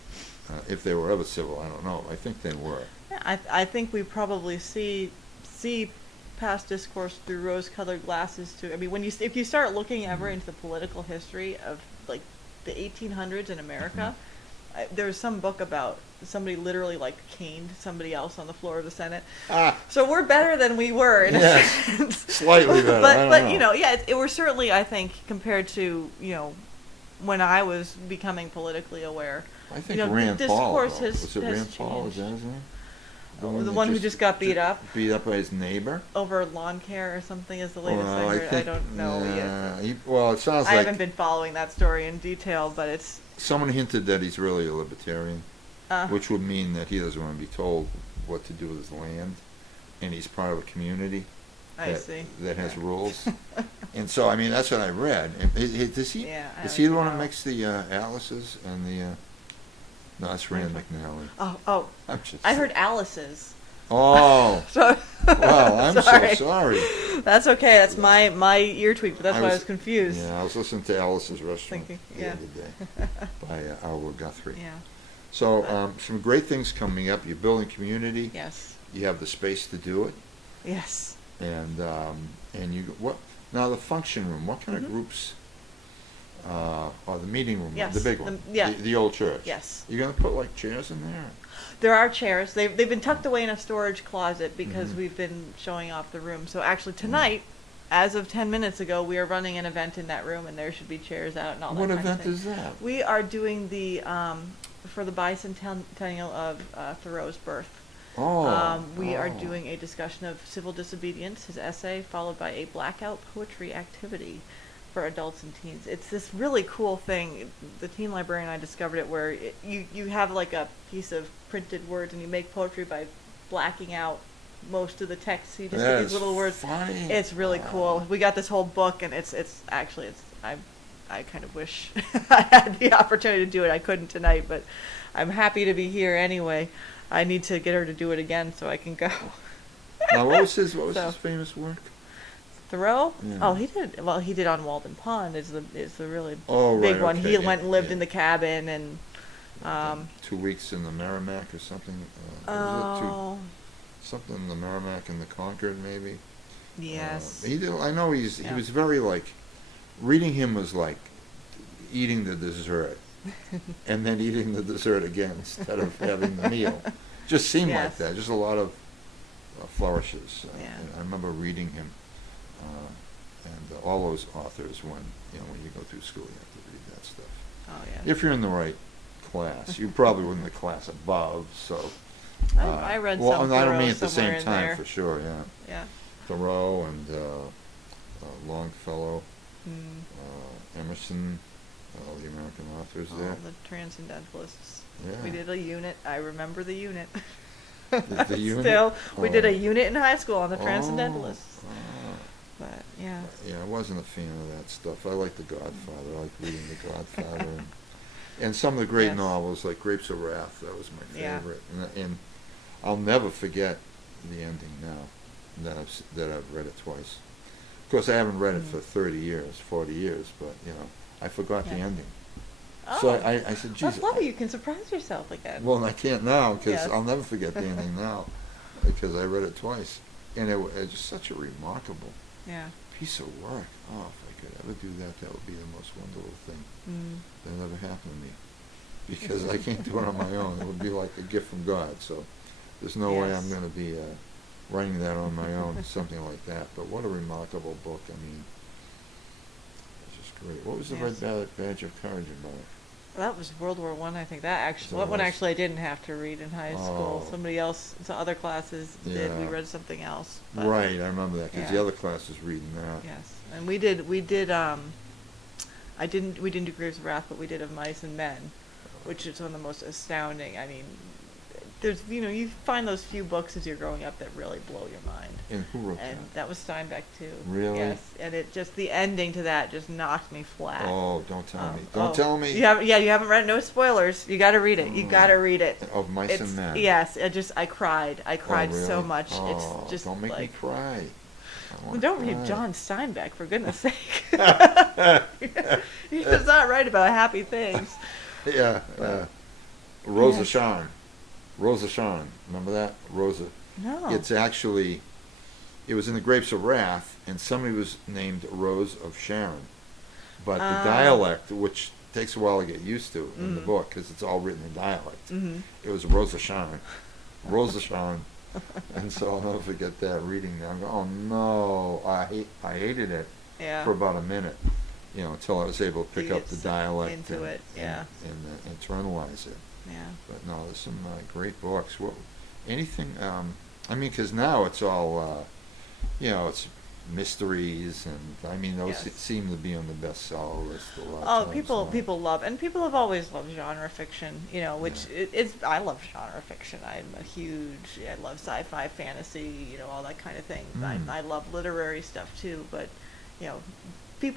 If they were ever civil, I don't know. I think they were. Yeah, I think we probably see past discourse through rose-colored glasses too. I mean, if you start looking ever into the political history of like the 1800s in America, there was some book about somebody literally like caned somebody else on the floor of the Senate. So we're better than we were in a sense. Slightly better. But I don't know. it we're certainly, I think, compared to when I was becoming politically aware. I think the Rand Paul. discourse has Was it Rand Paul? changed. Is that his name? The that one who just got beat up Beat up by his neighbor? over lawn care or something is the latest Well, I heard. I think, don't know yet. well, it sounds I like haven't been following that story in detail, but it's someone hinted that he's really a libertarian, uh, which would mean that he doesn't want to be told what to do with his land, and he's part of a community I see. that has rules. And so, I mean, that's what I read. And does he? Yeah, I Is he the don't one who know. makes the Atlases and the? No, that's Rand McNally. Oh, I'm just. I heard Alice's. Oh, So, well, I'm sorry. so sorry. That's okay. That's my ear tweak, but that's why I was confused. Yeah, I was listening to Alice's Restaurant Thinking, the yeah. other day by Alwa Guthrie. Yeah. So some great things coming up. You're building community. Yes. You have the space to do it, Yes. and you what now the function room? What kind of groups? Or the meeting room, Yes, the big one, yeah. the old church. Yes. You're gonna put like chairs in there. There are chairs. They've been tucked away in a storage closet because Mhm. we've been showing off the room. So actually tonight, as of 10 minutes ago, we are running an event in that room, and there should be chairs out and all that What kind of event thing. is that? We are doing the for the bicentennial of Thoreau's birth. We are doing a discussion of civil disobedience, his essay, followed by a blackout poetry activity for adults and teens. It's this really cool thing. The teen librarian and I discovered it where you have like a piece of printed words and you make poetry by blacking out most of the text. So you just get these little words. Funny. It's really cool. We got this whole book, and it's I kind of wish I had the opportunity to do it. I couldn't tonight, but I'm happy to be here anyway. I need to get her to do it again so I can go. Now, what was his So- famous work? Thoreau? Yeah. Oh, he did on Walden Pond is the really Oh, big right, one. okay, He yeah, went and lived yeah. in the cabin and 2 weeks in the Merrimack or something. Was it oh something in the Merrimack and the Concord, maybe. yes. He did. I know he Yeah. was very like reading him was like eating the dessert and then eating the dessert again instead of having the meal. Just seemed like Yes. that. Just a lot of flourishes. Yeah. And I remember reading him and all those authors when you go through school you have to read that stuff. Oh yeah. If you're in the right class, you probably were in the class above. So I read well, some and I don't Thoreau mean at the somewhere same in time there. for sure. Yeah. Yeah. Thoreau and Longfellow, Mm. Emerson, all the American authors All there. the transcendentalists. Yeah. We did a unit. I remember the unit. The unit? Still, we did Oh. a unit in high school on the Oh, transcendentalists. ah. But yeah. Yeah, I wasn't a fan of that stuff. I liked The Godfather. I liked reading The Godfather. And some of the great Yes. novels, like Grapes of Wrath, that was my Yeah. favorite. And I'll never forget the ending now that I've read it twice. Of course, I haven't read it for 30 years, 40 years, but, I forgot the Yeah. ending. Oh, So I said, geez. that's lovely. You can surprise yourself again. Well, I can't now because Yes. I'll never forget the ending now because I read it twice. And it's just such a remarkable Yeah. piece of work. Oh, if I could ever do that, that would be the most wonderful thing Mm. that ever happened to me. Because I can't do it on my own. It would be like a gift from God. So there's no way I'm Yes. going to be writing that on my own, something like that. But what a remarkable book. I mean, it's just great. What was the Yes. Red Badge of Courage about? That was World War I think. That actually, So what one it was- actually I didn't have to read in high school. Oh. Somebody else, some other classes did. We Yeah. read something else. But Right, I remember that because Yeah. the other class was reading that. Yes, and we did. We didn't do Graves of Wrath, but we did Of Mice and Men, which is one of the most astounding. I mean, there's you find those few books as you're growing up that really blow your mind. And who wrote And that? that was Steinbeck too. Really? Yes, and it just the ending to that just knocked me flat. Oh, don't tell me. Oh. Don't tell me. You haven't read it. No spoilers. You got to read it. You got to read it. Of Mice It's, and Men. yes, I cried. I cried Oh, really? so much. Oh, It's just don't make like, me cry. I well, wanna don't read cry. John Steinbeck for goodness sake. He does not write about happy things. Yeah, Rosa Yes. Shawn. Rosa Shawn. Remember that? Rosa. No. It's actually, it was in the Grapes of Wrath, and somebody was named Rose of Sharon. But the Ah. dialect, which takes a while to get used to in the Mhm. book, because it's all written in dialect, Hmm. it was Rosa Shawn. Rosa Shawn. And so I'll never forget that reading that. I'm going, oh no, I hated it Yeah. for about a minute, until I was able to pick To up get the s- dialect into and, it, yeah. and internalize it. Yeah. But no, there's some great books. anything. I mean, because now it's all, it's mysteries, and I mean those Yes. seem to be on the bestseller list a lot Oh, of times people now. people love, and people have always loved genre fiction, which Yeah. it's I love genre fiction. I love sci-fi, fantasy, all that kind of thing. Mm. I love literary stuff too, but you know, the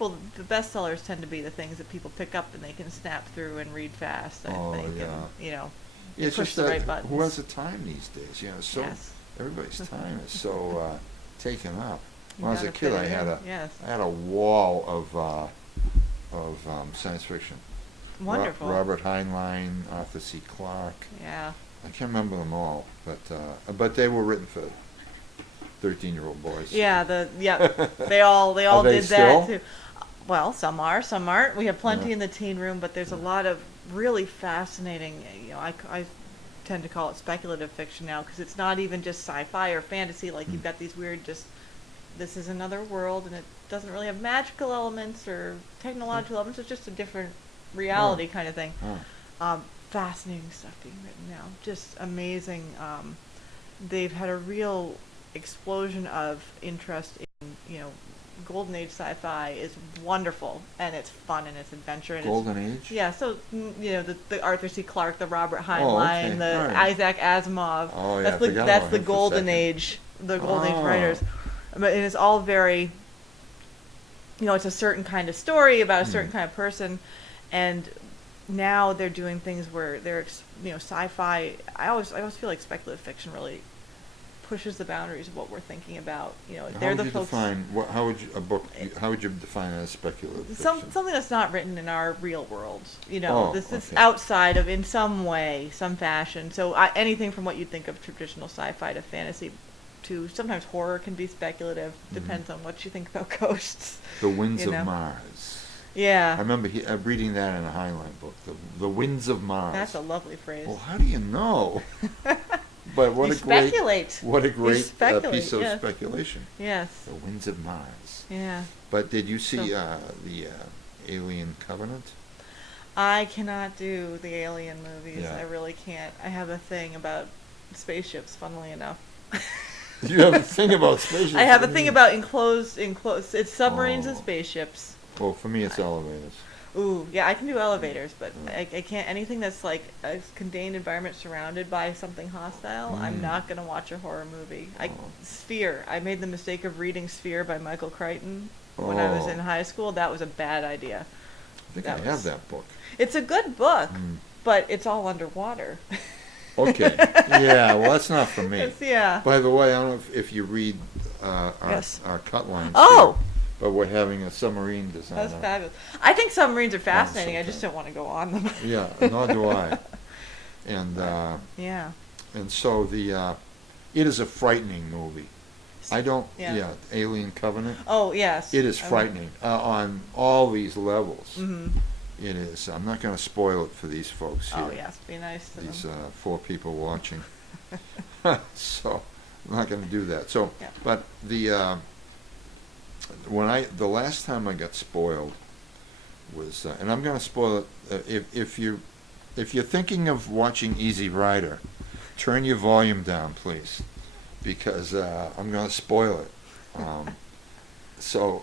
bestsellers tend to be the things that people pick up and they can snap through and read fast, I Oh, think, yeah. and they It's push just the that right buttons. who has the time these days? So Yes. everybody's time is so taken up. You When I was a gotta kid, fit I it had in. a Yes. I had a wall of science fiction. Wonderful. Robert Heinlein, Arthur C. Clarke. Yeah. I can't remember them all, but they were written for 13-year-old boys. Yeah, they all Are they did that still? too. Well, some are, some aren't. We have plenty Yeah. in the teen room, but there's a lot of really fascinating. I tend to call it speculative fiction now because it's not even just sci-fi or fantasy. Like you've got these weird, just this is another world, and it doesn't really have magical elements or technological elements. It's just a different reality kind of thing. Oh. Fascinating stuff being written now. Just amazing. They've had a real explosion of interest in, golden age sci-fi is wonderful, and it's fun, and it's adventure, and Golden Age? it's yeah. So the Arthur C. Clarke, the Robert okay. Heinlein, the All right. Isaac Asimov. Oh, yeah, I That's the forgot that's about the him for a golden second. age, the golden age Oh. writers. But it is all very, it's a certain kind of story about a certain kind of person, and now they're doing things where sci-fi. I always feel like speculative fiction really pushes the boundaries of what we're thinking about. How They're would the you folks. define how would you define it as speculative fiction? Something that's not written in our real world. Oh, This is okay. outside of, in some way, some fashion. So anything from what you'd think of traditional sci-fi to fantasy to sometimes horror can be speculative. Depends on what you think about ghosts. The Winds you know. of Mars. I Yeah, remember reading that in a Heinlein book. The Winds of Mars. that's a lovely phrase. Well, how do you know? But what You a great speculate. what a great speculate, piece of yes. speculation. Yes. The Winds of Mars. Yeah. But did you see So- the Alien Covenant? I cannot do the alien movies. Yeah. I really can't. I have a thing about spaceships, funnily enough. You have a thing about spaceships. I have a What do thing you about enclosed. It's submarines and Oh. spaceships. mean? Well, for me, it's elevators. Ooh, yeah, I can do elevators, but Mm. I can't. Anything that's like a contained environment surrounded by something hostile, I'm Mm. not gonna watch a horror movie. Oh. Sphere. I made the mistake of reading Sphere by Michael Crichton when I was in Oh. high school. That was a bad idea. I think That I have was- that book. It's a good book, Mm. but it's all underwater. Okay. Yeah. Well, that's not for me. Yeah. By the way, I don't know if you read our Yes. cut lines. Oh! Here, but we're having a submarine designer. That's fabulous. I think submarines are fascinating. I sometime. just don't want to go on them. Yeah. Nor do I. And Yeah. and so it is a frightening movie. I don't. Yeah. Yeah. Alien Covenant. Oh yes. It is frightening on all these levels. Mm-hmm. It is. I'm not going to spoil it for these folks here. Oh yes. Be nice to These them. 4 people watching. So I'm not going to do that. So, Yeah. but the last time I got spoiled was, and I'm going to spoil it. If you're thinking of watching Easy Rider, turn your volume down, please, because I'm going to spoil it. So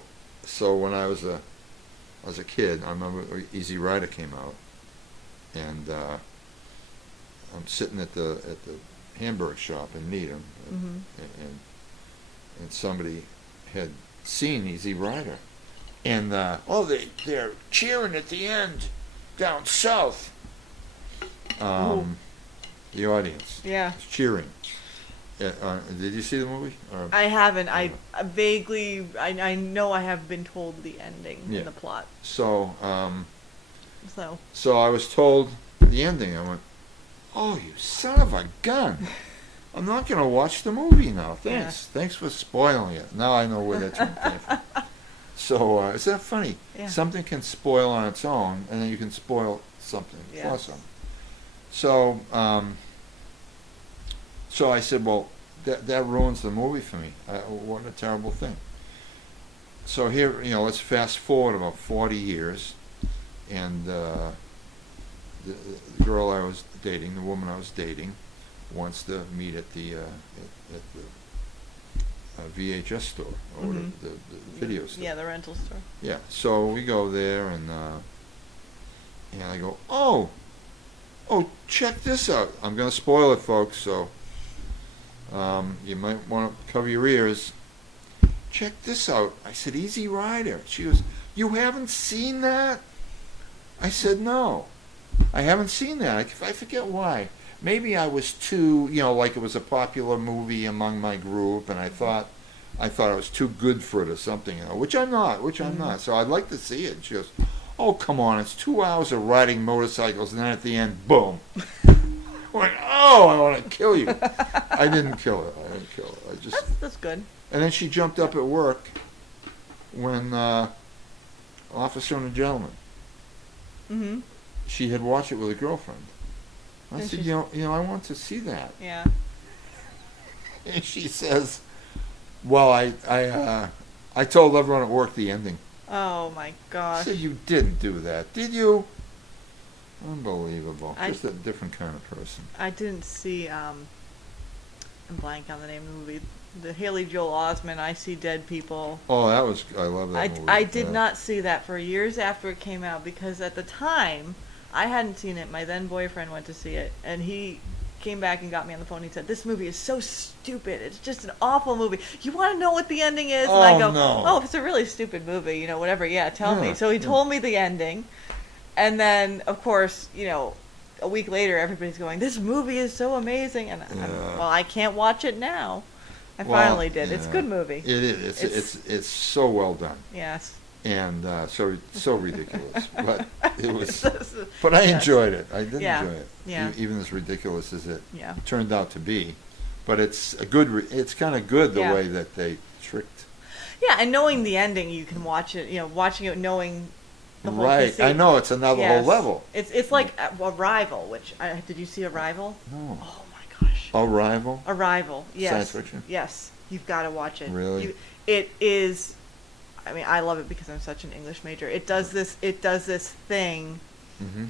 when I was a kid, I remember Easy Rider came out, and I'm sitting at the hamburger shop in Needham, Mm-hmm. and somebody had seen Easy Rider, and they're cheering at the end down south. The audience Yeah. is cheering. Did you see the movie? Or- I haven't. I vaguely. I know I have been told the ending Yeah. in the plot. So So. I was told the ending. I went, "Oh, you son of a gun! I'm not going to watch the movie now. Thanks. Thanks for spoiling it. Now I know where that term came from." So is that funny? Yeah. Something can spoil on its own, and then you can spoil something for Yes. something. So I said, well, that ruins the movie for me. What a terrible thing. So here, let's fast forward about 40 years, and the girl I was dating, the woman I was dating, wants to meet at the VHS store or Mhm. the video store. Yeah, the rental store. Yeah, so we go there and I go, oh, check this out. I'm going to spoil it, folks, so you might want to cover your ears. Check this out. I said, Easy Rider. She goes, you haven't seen that? I said, no, I haven't seen that. I forget why. Maybe I was too, like it was a popular movie among my group, and I thought I was too good for it or something, which I'm not. So I'd like to see it. And she goes, oh, come on, it's 2 hours of riding motorcycles, and then at the end, boom. I went, oh, I want to kill you. I didn't kill her. I just. That's good. And then she jumped up at work when Officer and a Gentleman. Mm-hmm. She had watched it with a girlfriend. I And said, she's- I want to see that. Yeah. And she says, well, I told everyone at work the ending. Oh my I gosh. said, you didn't do that, did you? Unbelievable. I- Just a different kind of person. I didn't see. I'm blank on the name of the movie. The Haley Joel Osment, I See Dead People. Oh, I love that movie. I did Yeah. not see that for years after it came out because at the time I hadn't seen it. My then boyfriend went to see it, and he came back and got me on the phone. He said, "This movie is so stupid. It's just an awful movie. You want to know what the ending is?" And I Oh, go, no. "Oh, if it's a really stupid movie, whatever. Yeah, tell Yeah, me." So he yeah. told me the ending, and then of course, a week later, everybody's going, "This movie is so amazing," and Yeah. well, I can't watch it now. I Well, finally did. It's a yeah. good movie. It is. It's so well done. Yes. And so ridiculous. But it was. Yes. But I enjoyed it. I did Yeah. enjoy it. Yeah. Even as ridiculous as it Yeah. turned out to be. But it's a good. It's kind of good the Yeah. way that they tricked. Yeah, and knowing the ending, you can watch it. Watching it, knowing the whole Right. conceit. I know it's another Yes. whole level. It's like Arrival, which did you see Arrival? No. Oh my gosh. Arrival. Arrival. Yes. Science fiction? Yes, you've got to watch it. Really? It is. I mean, I love it because I'm such an English major. It does this. It does this thing Mm-hmm.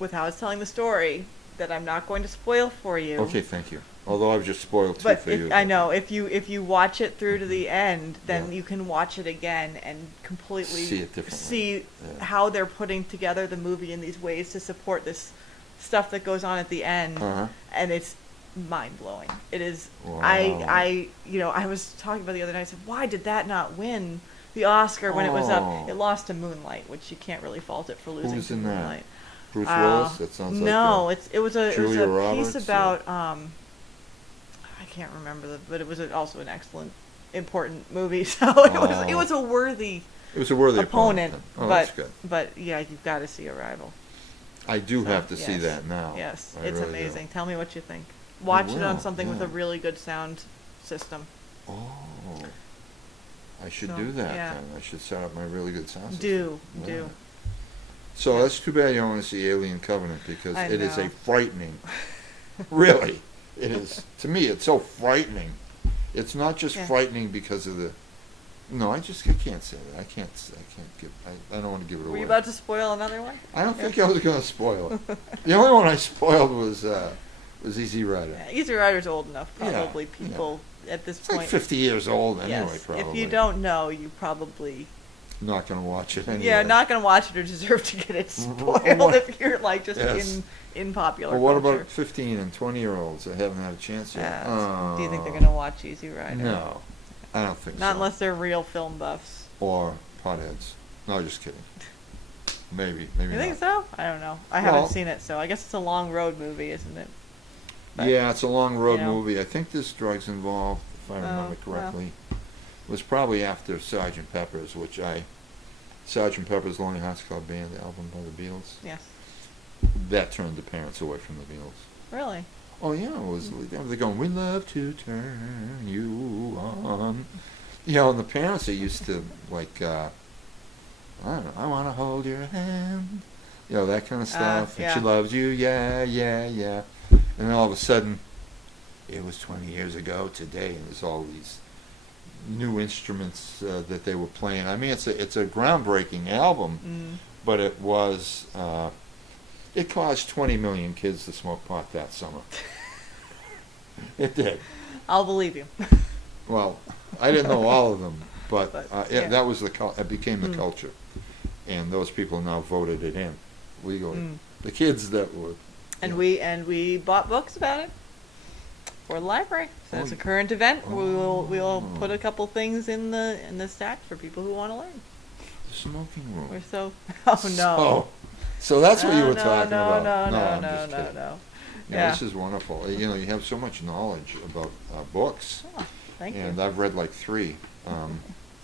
with how it's telling the story that I'm not going to spoil for you. Okay, thank you. Although I've just spoiled two But for you. I know if you watch it through to the end, then Yeah. you can watch it again and completely See it differently. see Yeah. how they're putting together the movie in these ways to support this stuff that goes on at the end, Uh-huh. and it's mind blowing. It is. Wow. I was talking about the other night. I said, why did that not win the Oscar when it was up? Oh. It lost to Moonlight, which you can't really fault it for losing Who's to in that? Moonlight. Bruce Willis. That sounds like. No, it was a Julia piece Roberts, about I can't remember but it was also an excellent, important movie. So it was a worthy It was a worthy opponent. Oh, but that's good. but yeah, you've got to see Arrival. I do So, have to see yes. that now. Yes, I it's really do. amazing. Tell me what you think. Watch it on will, something with yeah. a really good sound system. Oh, I should So, do that yeah. then. I should set up my really good sound system. Do. So Yeah. that's too bad you don't want to see Alien Covenant because I it is a know. frightening. Really, it is. To me, it's so frightening. It's not just Yeah. frightening because of the. No, I can't say that. I can't give. I don't want to give it Were away. you about to spoil another one? I don't think I was going to spoil it. The only one I spoiled was Easy Rider. Yeah, Easy Rider's old enough. Yeah, Probably yeah. people at this It's like point. 50 years old anyway, yes. probably. If you don't know, you probably Not going to watch it anyway. Yeah, not gonna watch it or deserve to get it spoiled What- if you're like just Yes. in popular Well, what culture. about 15 and 20-year-olds that haven't had a chance yet? Do you think they're gonna watch Easy Rider? No, I don't think so. Not unless they're real film buffs. Or potheads. No, just kidding. Maybe You think not. so? I don't know. I Well- haven't seen it, so I guess it's a long road movie, isn't it? But, Yeah, it's a long road you know. movie. I think there's drugs involved, if I remember Oh, well. correctly. It was probably after Sgt. Pepper's, Sgt. Pepper's Lonely Hearts Club Band, the album by the Beatles. Yes. That turned the parents away from the Beatles. Really? Oh yeah, it was. They're going, "We love to turn you on." And the parents, they used to like, I don't know, "I want to hold your hand," that kind of stuff. yeah. And she loves you, yeah, yeah, yeah. And then all of a sudden, it was 20 years ago today, and there's all these new instruments that they were playing. I mean, it's a groundbreaking album, but it was. It caused 20 million kids to smoke pot that summer. It did. I'll believe you. Well, I didn't know all of them, but, But, yeah. that was it became the Mm. culture. And those people now voted it in legally. Mm. The kids that were. And yeah. we bought books about it for the library. So it's Oh, a current event. We'll oh. put a couple things in the stack for people who want to learn. The smoking room. We're so oh no. So that's what you No, were no, talking no, about. no, no, I'm no, just no, kidding. no. Yeah, Yeah. this is wonderful. You know, you have so much knowledge about books, Oh, thank and you. I've read like 3.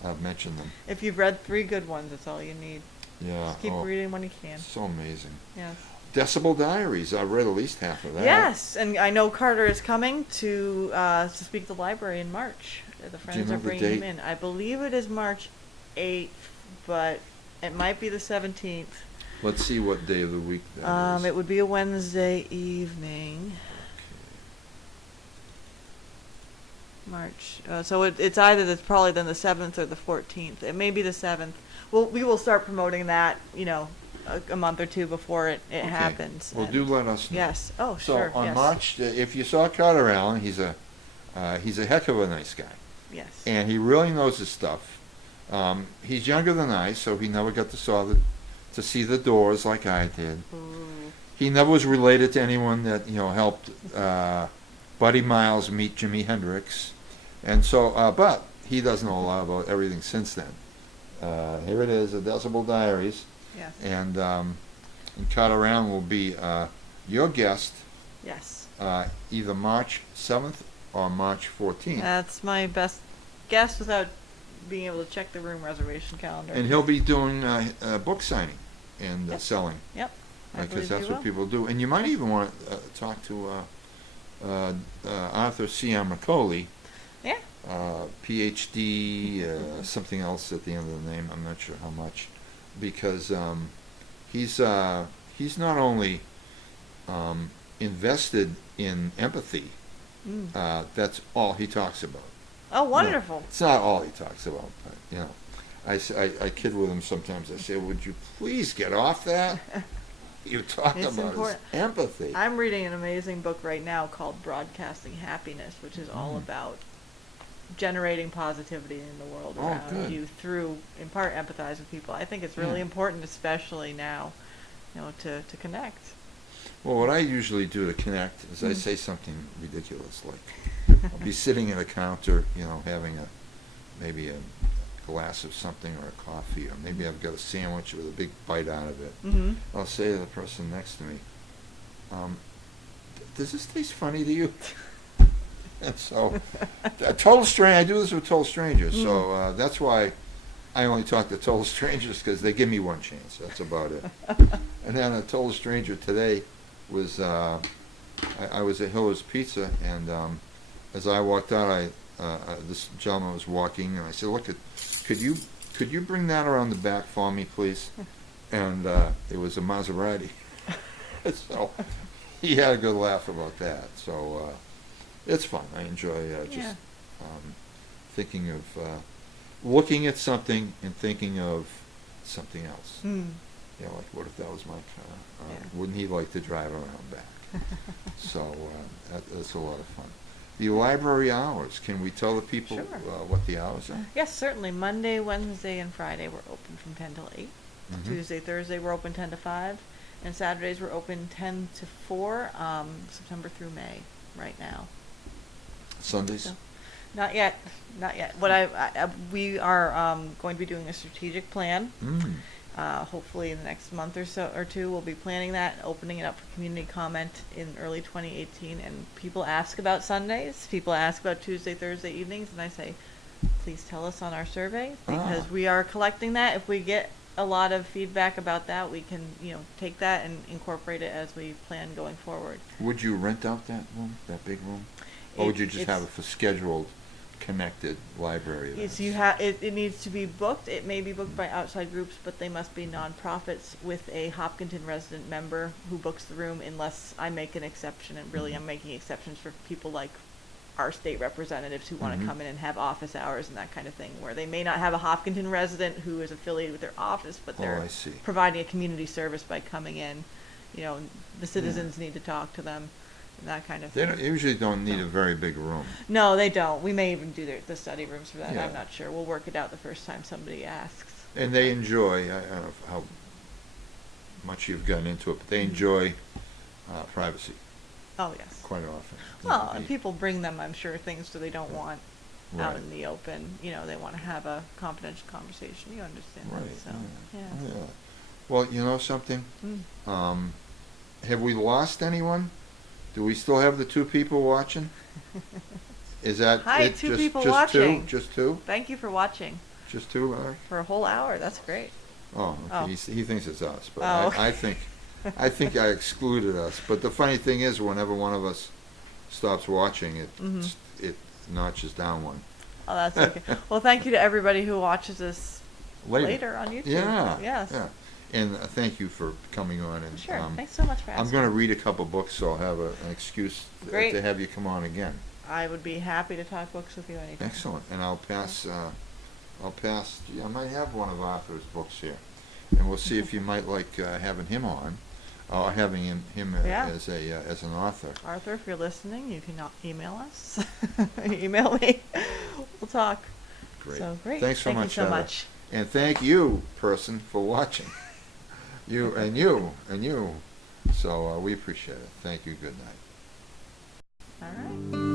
I've mentioned them. If you've read 3 good ones, that's all you need. Yeah. Just keep oh, reading when you can. So amazing. Yes. Decibel Diaries. I've read at least half of that. Yes, and I know Carter is coming to speak at the library in March. The friends know are the bringing him date? in. I believe it is March 8th, but it might be the 17th. Let's see what day of the week that is. It would be a Wednesday evening. March. So it's either probably then the 7th or the 14th. It may be the 7th. Well, we will start promoting that, a month or 2 before it Okay. happens. Well, and- do let us know. Yes. Oh, So sure. on yes. March, if you saw Carter Allen, he's a heck of a nice guy, Yes. and he really knows his stuff. He's younger than I, so he never got to see the Doors like I did. Ooh. He never was related to anyone that helped Buddy Miles meet Jimi Hendrix, and so but he does know a lot about everything since then. Here it is, the Decibel Diaries, Yes. and Carter Allen will be your guest Yes. either March 7th or March 14th. That's my best guess without being able to check the room reservation calendar. And he'll be doing book signing and Yep. selling, Yep. I because believe that's he what will. people do. And you might even want to talk to Arthur C. Amricoli, Yeah. PhD, something else at the end of the name. I'm not sure how much, because he's not only invested in empathy. Mm. That's all he talks about. Oh, wonderful. It's not all he talks about, but I kid with him sometimes. I say, "Would you please get off that? You talk It's about important. his empathy." I'm reading an amazing book right now called Broadcasting Happiness, which is all about generating positivity in the world Oh, around good. you through, in part, empathize with people. I think it's really Yeah. important, especially now, to connect. Well, what I usually do to connect is I Mm. say something ridiculous, like I'll be sitting at a counter, having maybe a glass of something or a coffee, or maybe I've got a sandwich with a big bite out of it. Mm-hmm. I'll say to the person next to me, "Does this taste funny to you?" And so, I do this with total strangers. So that's why I only talk to total strangers, because they give me one chance. That's about it. And then a total stranger today was I was at Hiller's Pizza, and as I walked out, this gentleman was walking, and I said, "Look, could you bring that around the back for me, please?" And it was a Maserati. So he had a good laugh about that. So it's fun. I enjoy just Yeah. thinking of looking at something and thinking of something else. Mm. Like, what if that was my car? Yeah. Wouldn't he like to drive around back? So that's a lot of fun. The library hours. Can we tell the people Sure. what the hours are? Yes, certainly. Monday, Wednesday, and Friday we're open from 10 till 8. Mhm. Tuesday, Thursday we're open 10 to 5. And Saturdays we're open 10 to 4, September through May right now. Sundays? So, not yet. Not yet. We are going to be doing a strategic plan. Mm. Hopefully in the next month or so or 2, we'll be planning that, opening it up for community comment in early 2018. And people ask about Sundays. People ask about Tuesday, Thursday evenings, and I say, please tell us on our survey, because we are collecting that. If we get a lot of feedback about that, we can take that and incorporate it as we plan going forward. Would you rent out that room, that big room, or would you just have it for scheduled, connected library events? It needs to be booked. It may be booked by outside groups, but they must be nonprofits with a Hopkinton resident member who books the room, unless I make an exception. And really, I'm making exceptions for people like our state representatives who want to Mhm. come in and have office hours and that kind of thing, where they may not have a Hopkinton resident who is affiliated with their office, but they're I see. providing a community service by coming in. The citizens need to talk to them. and that kind of They thing. usually don't need a very big room. No, they don't. We may even do the study rooms for that. Yeah. I'm not sure. We'll work it out the first time somebody asks. And they enjoy, I don't know how much you've gotten into it, but they enjoy privacy Oh, yes. quite often. Well, and people bring them, I'm sure, things that they don't want out Right. in the open. You know, they want to have a confidential conversation. You understand Right. that, so, Yeah. yeah. Yeah. Well, you know something? Mm. Have we lost anyone? Do we still have the 2 people watching? Is that Hi, it? 2 just, people just watching. 2? Just 2? Thank you for watching Just 2, Larry? for a whole hour. That's great. Oh, okay. Oh. He thinks it's us, but Oh. I think I excluded us. But the funny thing is, whenever one of us stops watching, Mhm. it notches down one. Oh, that's okay. Well, thank you to everybody who watches this later on YouTube. Yeah. Yes. Yeah. And thank you for coming on. And Sure. Thanks so much for asking. I'm going to read a couple books, so I'll have an excuse Great. to have you come on again. I would be happy to talk books with you anytime. Excellent. And I'll pass. Gee, I might have one of Arthur's books here, and we'll see if you might like having him on, or having him Yeah. as an author. Arthur, if you're listening, you can email us. Email me. We'll talk. Great. So great. Thanks so Thank much, you so Heather. much. And thank you, person, for watching. You and you and you. So we appreciate it. Thank you. Good night. All right.